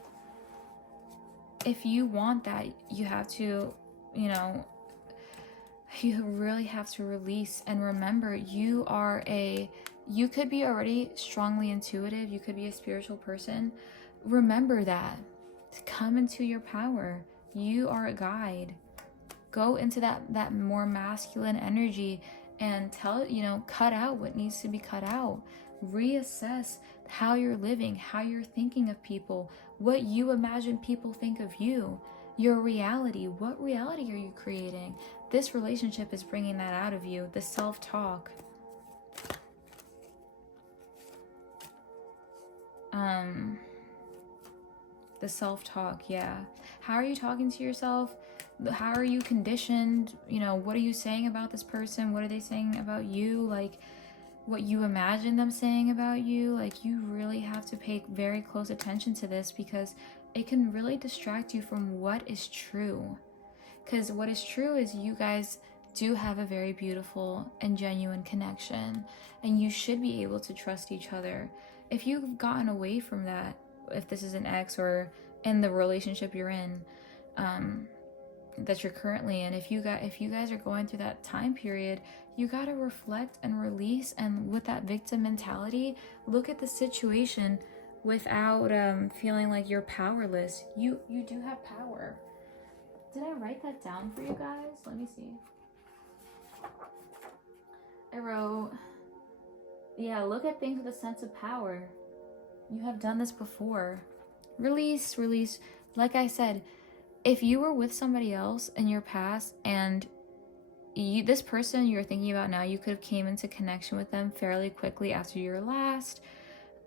If you want that, you have to, you really have to release and remember you could be already strongly intuitive. You could be a spiritual person. Remember that. Come into your power. You are a guide. Go into that more masculine energy and cut out what needs to be cut out. Reassess how you're living, how you're thinking of people, what you imagine people think of you, your reality. What reality are you creating? This relationship is bringing that out of you, the self-talk. The self-talk, yeah. How are you talking to yourself? How are you conditioned? You know, what are you saying about this person? What are they saying about you? Like, what you imagine them saying about you? Like, you really have to pay very close attention to this, because it can really distract you from what is true. Because what is true is you guys do have a very beautiful and genuine connection, and you should be able to trust each other. If you've gotten away from that, if this is an ex or in the relationship you're in, that you're currently in, if you guys are going through that time period, you got to reflect and release, and with that victim mentality, look at the situation without feeling like you're powerless. You do have power. Did I write that down for you guys? Let me see. I wrote, yeah, look at things with a sense of power. You have done this before. Release. Like I said, if you were with somebody else in your past, and this person you're thinking about now, you could have came into connection with them fairly quickly after your last,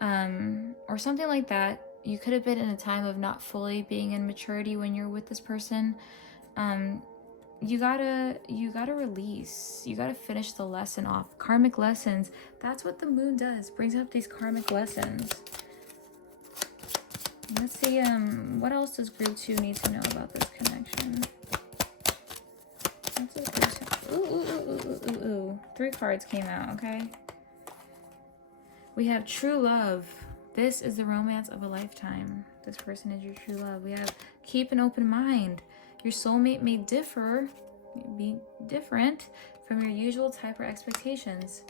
or something like that. You could have been in a time of not fully being in maturity when you're with this person. You gotta release. You gotta finish the lesson off. Karmic lessons. That's what the moon does. Brings up these karmic lessons. Let's see, what else does group 2 need to know about this connection? What does group 2... Ooh. 3 cards came out, okay? We have true love. This is the romance of a lifetime. This person is your true love. We have keep an open mind. Your soulmate may be different from your usual type or expectations.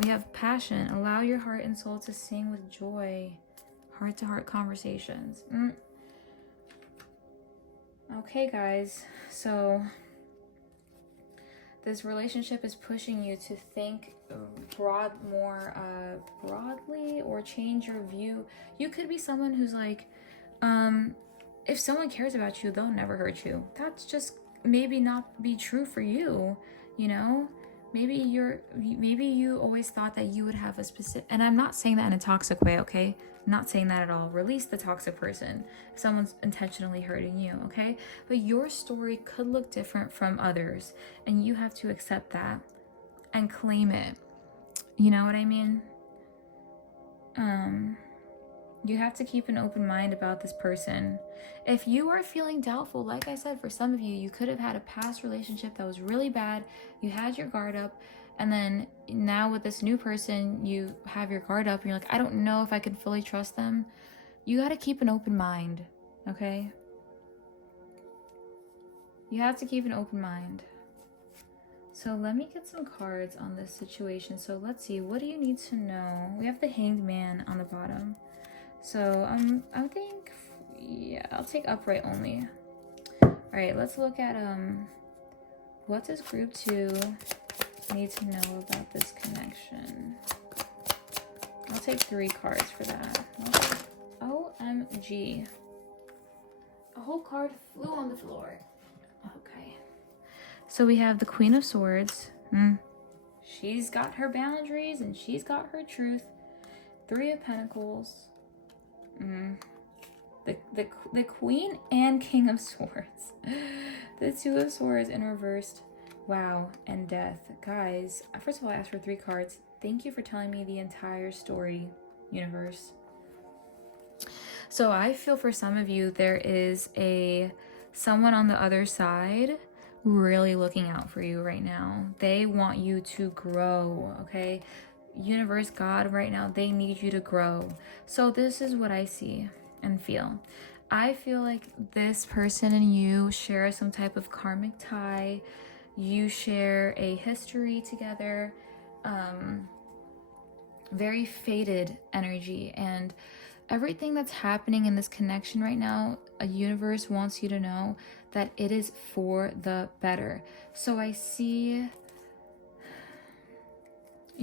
We have passion. Allow your heart and soul to sing with joy. Heart-to-heart conversations. Okay, guys. So this relationship is pushing you to think more broadly, or change your view. You could be someone who's like, if someone cares about you, they'll never hurt you. That's just maybe not be true for you, you know? Maybe you always thought that you would have a specific, and I'm not saying that in a toxic way, okay? I'm not saying that at all. Release the toxic person if someone's intentionally hurting you, okay? But your story could look different from others, and you have to accept that and claim it. You know what I mean? You have to keep an open mind about this person. If you are feeling doubtful, like I said, for some of you, you could have had a past relationship that was really bad. You had your guard up, and then now with this new person, you have your guard up, and you're like, I don't know if I can fully trust them. You got to keep an open mind, okay? You have to keep an open mind. So let me get some cards on this situation. So let's see, what do you need to know? We have the Hanged Man on the bottom. So I think, yeah, I'll take upright only. All right, let's look at what does group 2 need to know about this connection? I'll take 3 cards for that. OMG. A whole card flew on the floor. Okay. So we have the Queen of Swords. She's got her boundaries and she's got her truth. 3 of Pentacles. The Queen and King of Swords. The 2 of Swords in reversed. Wow, and Death. Guys, first of all, I asked for 3 cards. Thank you for telling me the entire story, universe. So I feel for some of you, there is someone on the other side really looking out for you right now. They want you to grow, okay? Universe, God, right now, they need you to grow. So this is what I see and feel. I feel like this person and you share some type of karmic tie. You share a history together, very fated energy, and everything that's happening in this connection right now, a universe wants you to know that it is for the better. So I see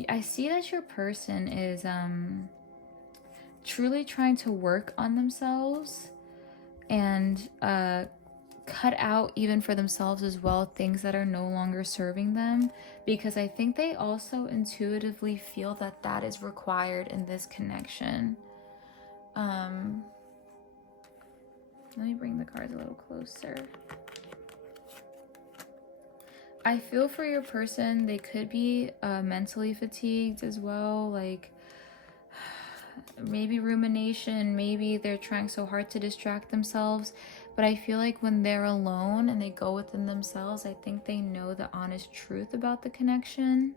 that your person is truly trying to work on themselves and cut out, even for themselves as well, things that are no longer serving them, because I think they also intuitively feel that that is required in this connection. Let me bring the cards a little closer. I feel for your person, they could be mentally fatigued as well, like maybe rumination, maybe they're trying so hard to distract themselves. But I feel like when they're alone and they go within themselves, I think they know the honest truth about the connection.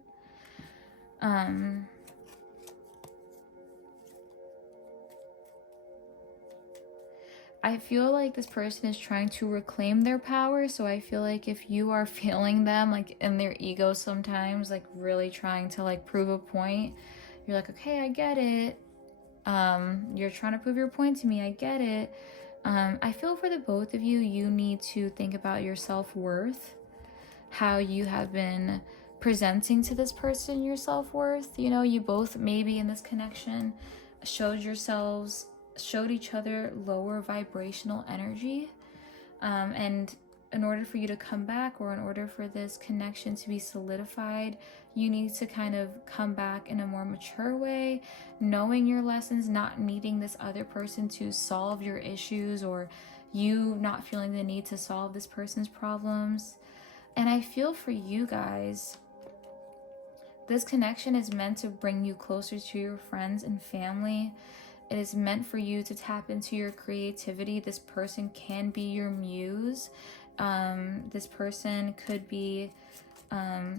I feel like this person is trying to reclaim their power. So I feel like if you are feeling them like in their ego sometimes, like really trying to like prove a point, you're like, okay, I get it. You're trying to prove your point to me. I get it. I feel for the both of you, you need to think about your self-worth, how you have been presenting to this person your self-worth. You know, you both maybe in this connection showed each other lower vibrational energy. And in order for you to come back, or in order for this connection to be solidified, you need to kind of come back in a more mature way, knowing your lessons, not needing this other person to solve your issues, or you not feeling the need to solve this person's problems. And I feel for you guys, this connection is meant to bring you closer to your friends and family. It is meant for you to tap into your creativity. This person can be your muse. This person could be,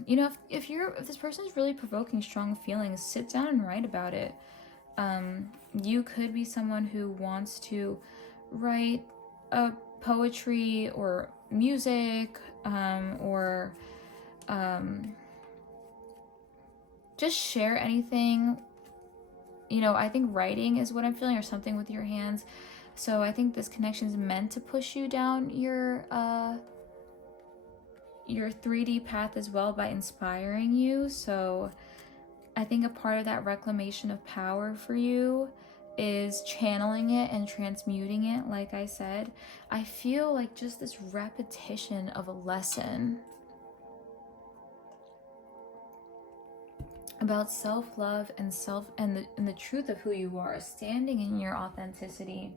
you know, if this person is really provoking strong feelings, sit down and write about it. You could be someone who wants to write poetry or music, or just share anything. You know, I think writing is what I'm feeling, or something with your hands. So I think this connection is meant to push you down your 3D path as well, by inspiring you. So I think a part of that reclamation of power for you is channeling it and transmuting it. Like I said, I feel like just this repetition of a lesson about self-love and the truth of who you are, standing in your authenticity.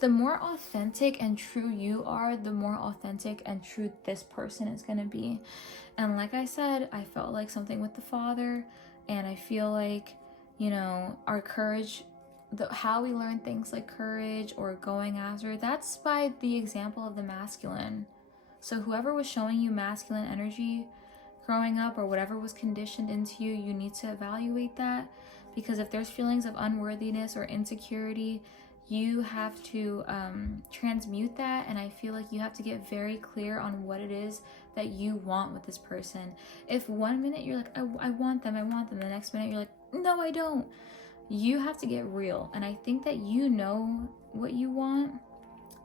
The more authentic and true you are, the more authentic and true this person is going to be. And like I said, I felt like something with the father, and I feel like, you know, our courage, how we learn things like courage or going after, that's by the example of the masculine. So whoever was showing you masculine energy growing up, or whatever was conditioned into you, you need to evaluate that. Because if there's feelings of unworthiness or insecurity, you have to transmute that. And I feel like you have to get very clear on what it is that you want with this person. If one minute you're like, I want them, the next minute you're like, no, I don't. You have to get real. And I think that you know what you want.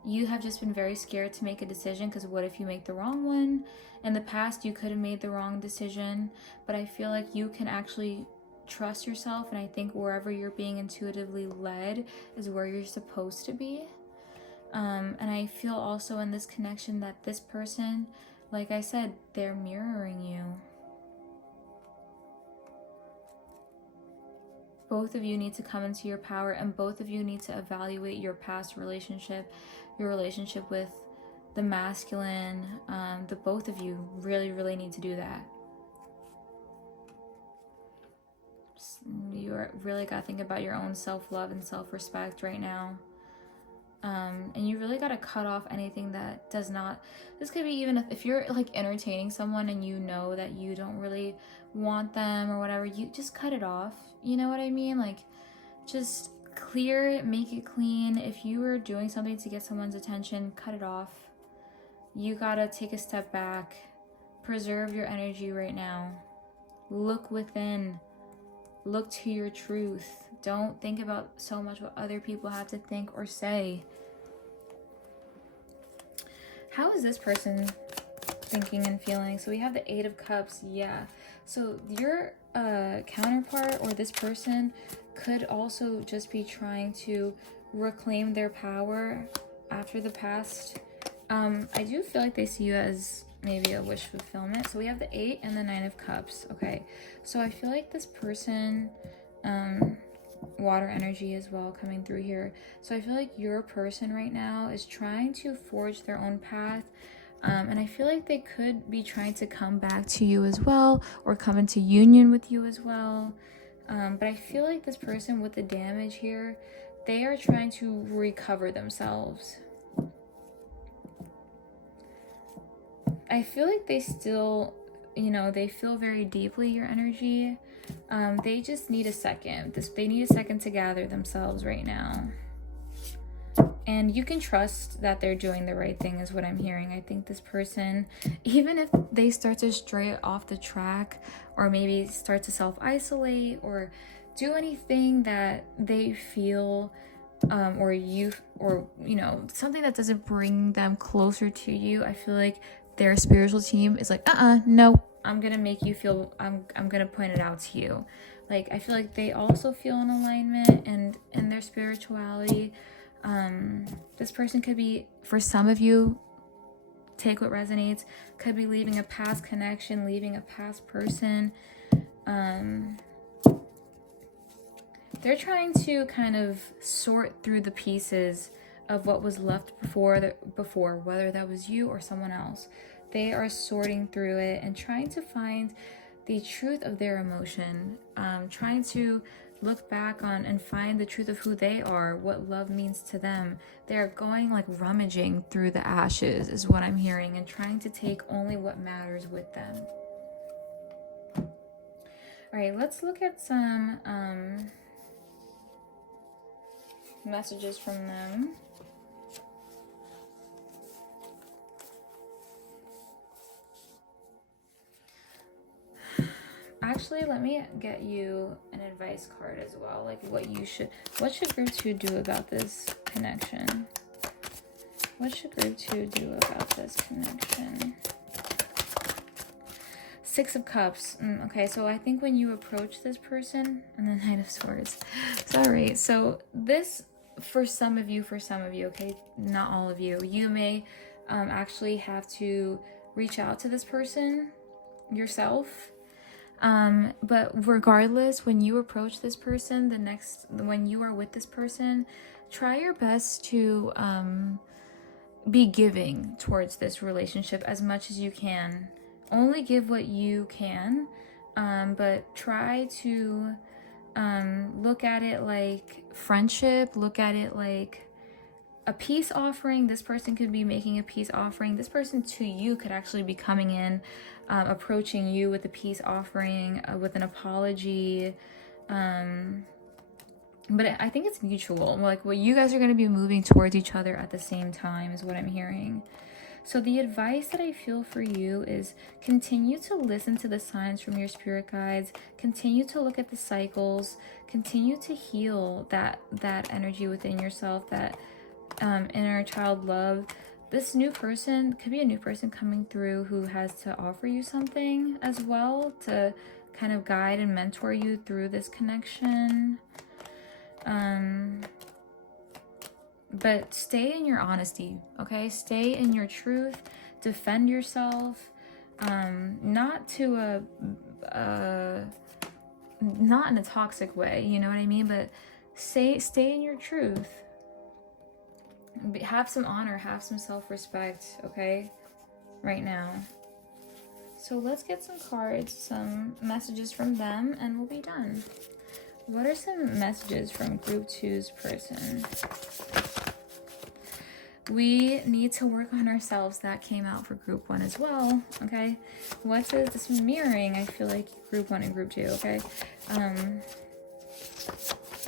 You have just been very scared to make a decision, because what if you make the wrong one? In the past, you could have made the wrong decision, but I feel like you can actually trust yourself, and I think wherever you're being intuitively led is where you're supposed to be. And I feel also in this connection that this person, like I said, they're mirroring you. Both of you need to come into your power, and both of you need to evaluate your past relationship, your relationship with the masculine. The both of you really, really need to do that. You really got to think about your own self-love and self-respect right now. And you really got to cut off anything that does not, this could be even if you're like entertaining someone and you know that you don't really want them or whatever, you just cut it off. You know what I mean? Like, just clear it, make it clean. If you were doing something to get someone's attention, cut it off. You gotta take a step back. Preserve your energy right now. Look within. Look to your truth. Don't think about so much what other people have to think or say. How is this person thinking and feeling? So we have the 8 of Cups. Yeah. So your counterpart or this person could also just be trying to reclaim their power after the past. I do feel like they see you as maybe a wish fulfillment. So we have the 8 and the 9 of Cups. Okay, so I feel like this person, water energy as well coming through here. So I feel like your person right now is trying to forge their own path. And I feel like they could be trying to come back to you as well, or come into union with you as well. But I feel like this person with the damage here, they are trying to recover themselves. I feel like they still, they feel very deeply your energy. They just need a second. They need a second to gather themselves right now. And you can trust that they're doing the right thing is what I'm hearing. I think this person, even if they start to stray off the track, or maybe start to self-isolate, or do anything that they feel, or something that doesn't bring them closer to you, I feel like their spiritual team is like, no, I'm gonna make you feel, I'm gonna point it out to you. Like, I feel like they also feel in alignment and in their spirituality. This person could be, for some of you, take what resonates, could be leaving a past connection, leaving a past person. They're trying to kind of sort through the pieces of what was left before, whether that was you or someone else. They are sorting through it and trying to find the truth of their emotion, trying to look back on and find the truth of who they are, what love means to them. They're going like rummaging through the ashes is what I'm hearing, and trying to take only what matters with them. All right, let's look at some messages from them. Actually, let me get you an advice card as well. Like what should group 2 do about this connection? What should group 2 do about this connection? 6 of Cups. Okay, so I think when you approach this person, and the Knight of Swords. Sorry. So this, for some of you, okay, not all of you, you may actually have to reach out to this person yourself. But regardless, when you approach this person, when you are with this person, try your best to be giving towards this relationship as much as you can. Only give what you can, but try to look at it like friendship, look at it like a peace offering. This person could be making a peace offering. This person to you could actually be coming in, approaching you with a peace offering, with an apology. But I think it's mutual. Like, well, you guys are going to be moving towards each other at the same time is what I'm hearing. So the advice that I feel for you is continue to listen to the signs from your spirit guides. Continue to look at the cycles. Continue to heal that energy within yourself, that inner child love. This new person could be a new person coming through who has to offer you something as well to kind of guide and mentor you through this connection. But stay in your honesty, okay? Stay in your truth. Defend yourself. Not in a toxic way, you know what I mean? But stay in your truth. Have some honor, have some self-respect, okay? Right now. So let's get some cards, some messages from them, and we'll be done. What are some messages from group 2's person? We need to work on ourselves. That came out for group 1 as well, okay? What is this mirroring? I feel like group 1 and group 2, okay?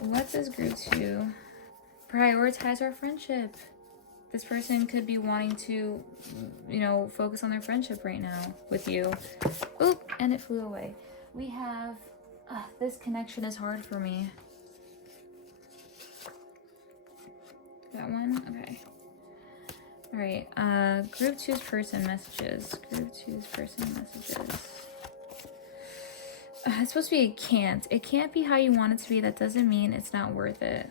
What does group 2? Prioritize our friendship. This person could be wanting to, focus on their friendship right now with you. Oop, and it flew away. We have, this connection is hard for me. That one? Okay. All right, group 2's person messages. Group 2's person messages. It's supposed to be a can't. It can't be how you want it to be. That doesn't mean it's not worth it.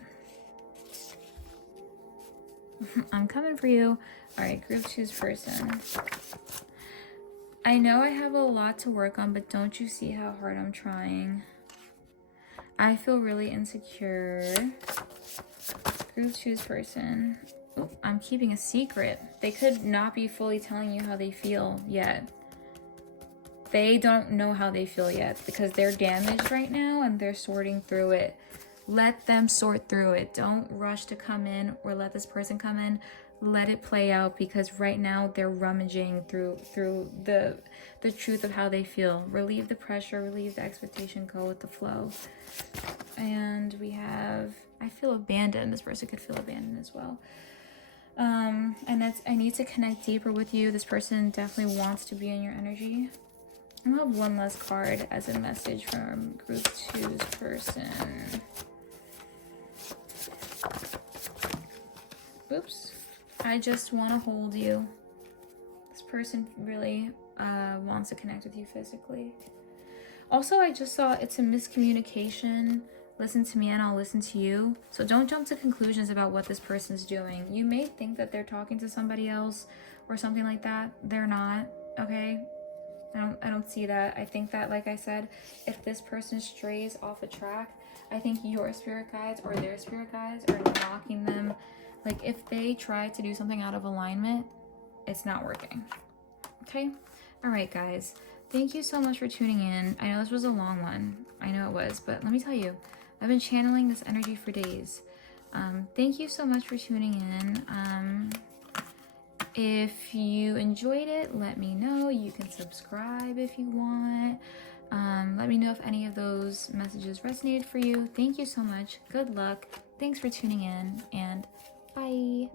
I'm coming for you. All right, group choose person. I know I have a lot to work on, but don't you see how hard I'm trying? I feel really insecure. Group choose person. Ooh, I'm keeping a secret. They could not be fully telling you how they feel yet. They don't know how they feel yet because they're damaged right now and they're sorting through it. Let them sort through it. Don't rush to come in or let this person come in. Let it play out because right now they're rummaging through the truth of how they feel. Relieve the pressure, relieve the expectation, go with the flow. And we have, I feel abandoned. This person could feel abandoned as well. And that's, I need to connect deeper with you. This person definitely wants to be in your energy. I'm gonna have one last card as a message from group 2's person. Oops. I just want to hold you. This person really wants to connect with you physically. Also, I just saw it's a miscommunication. Listen to me and I'll listen to you. So don't jump to conclusions about what this person's doing. You may think that they're talking to somebody else or something like that. They're not, okay? I don't see that. I think that, like I said, if this person strays off a track, I think your spirit guides or their spirit guides are knocking them. Like, if they try to do something out of alignment, it's not working. Okay? All right, guys. Thank you so much for tuning in. I know this was a long one. I know it was, but let me tell you, I've been channeling this energy for days. Thank you so much for tuning in. If you enjoyed it, let me know. You can subscribe if you want. Let me know if any of those messages resonated for you. Thank you so much. Good luck. Thanks for tuning in, and bye.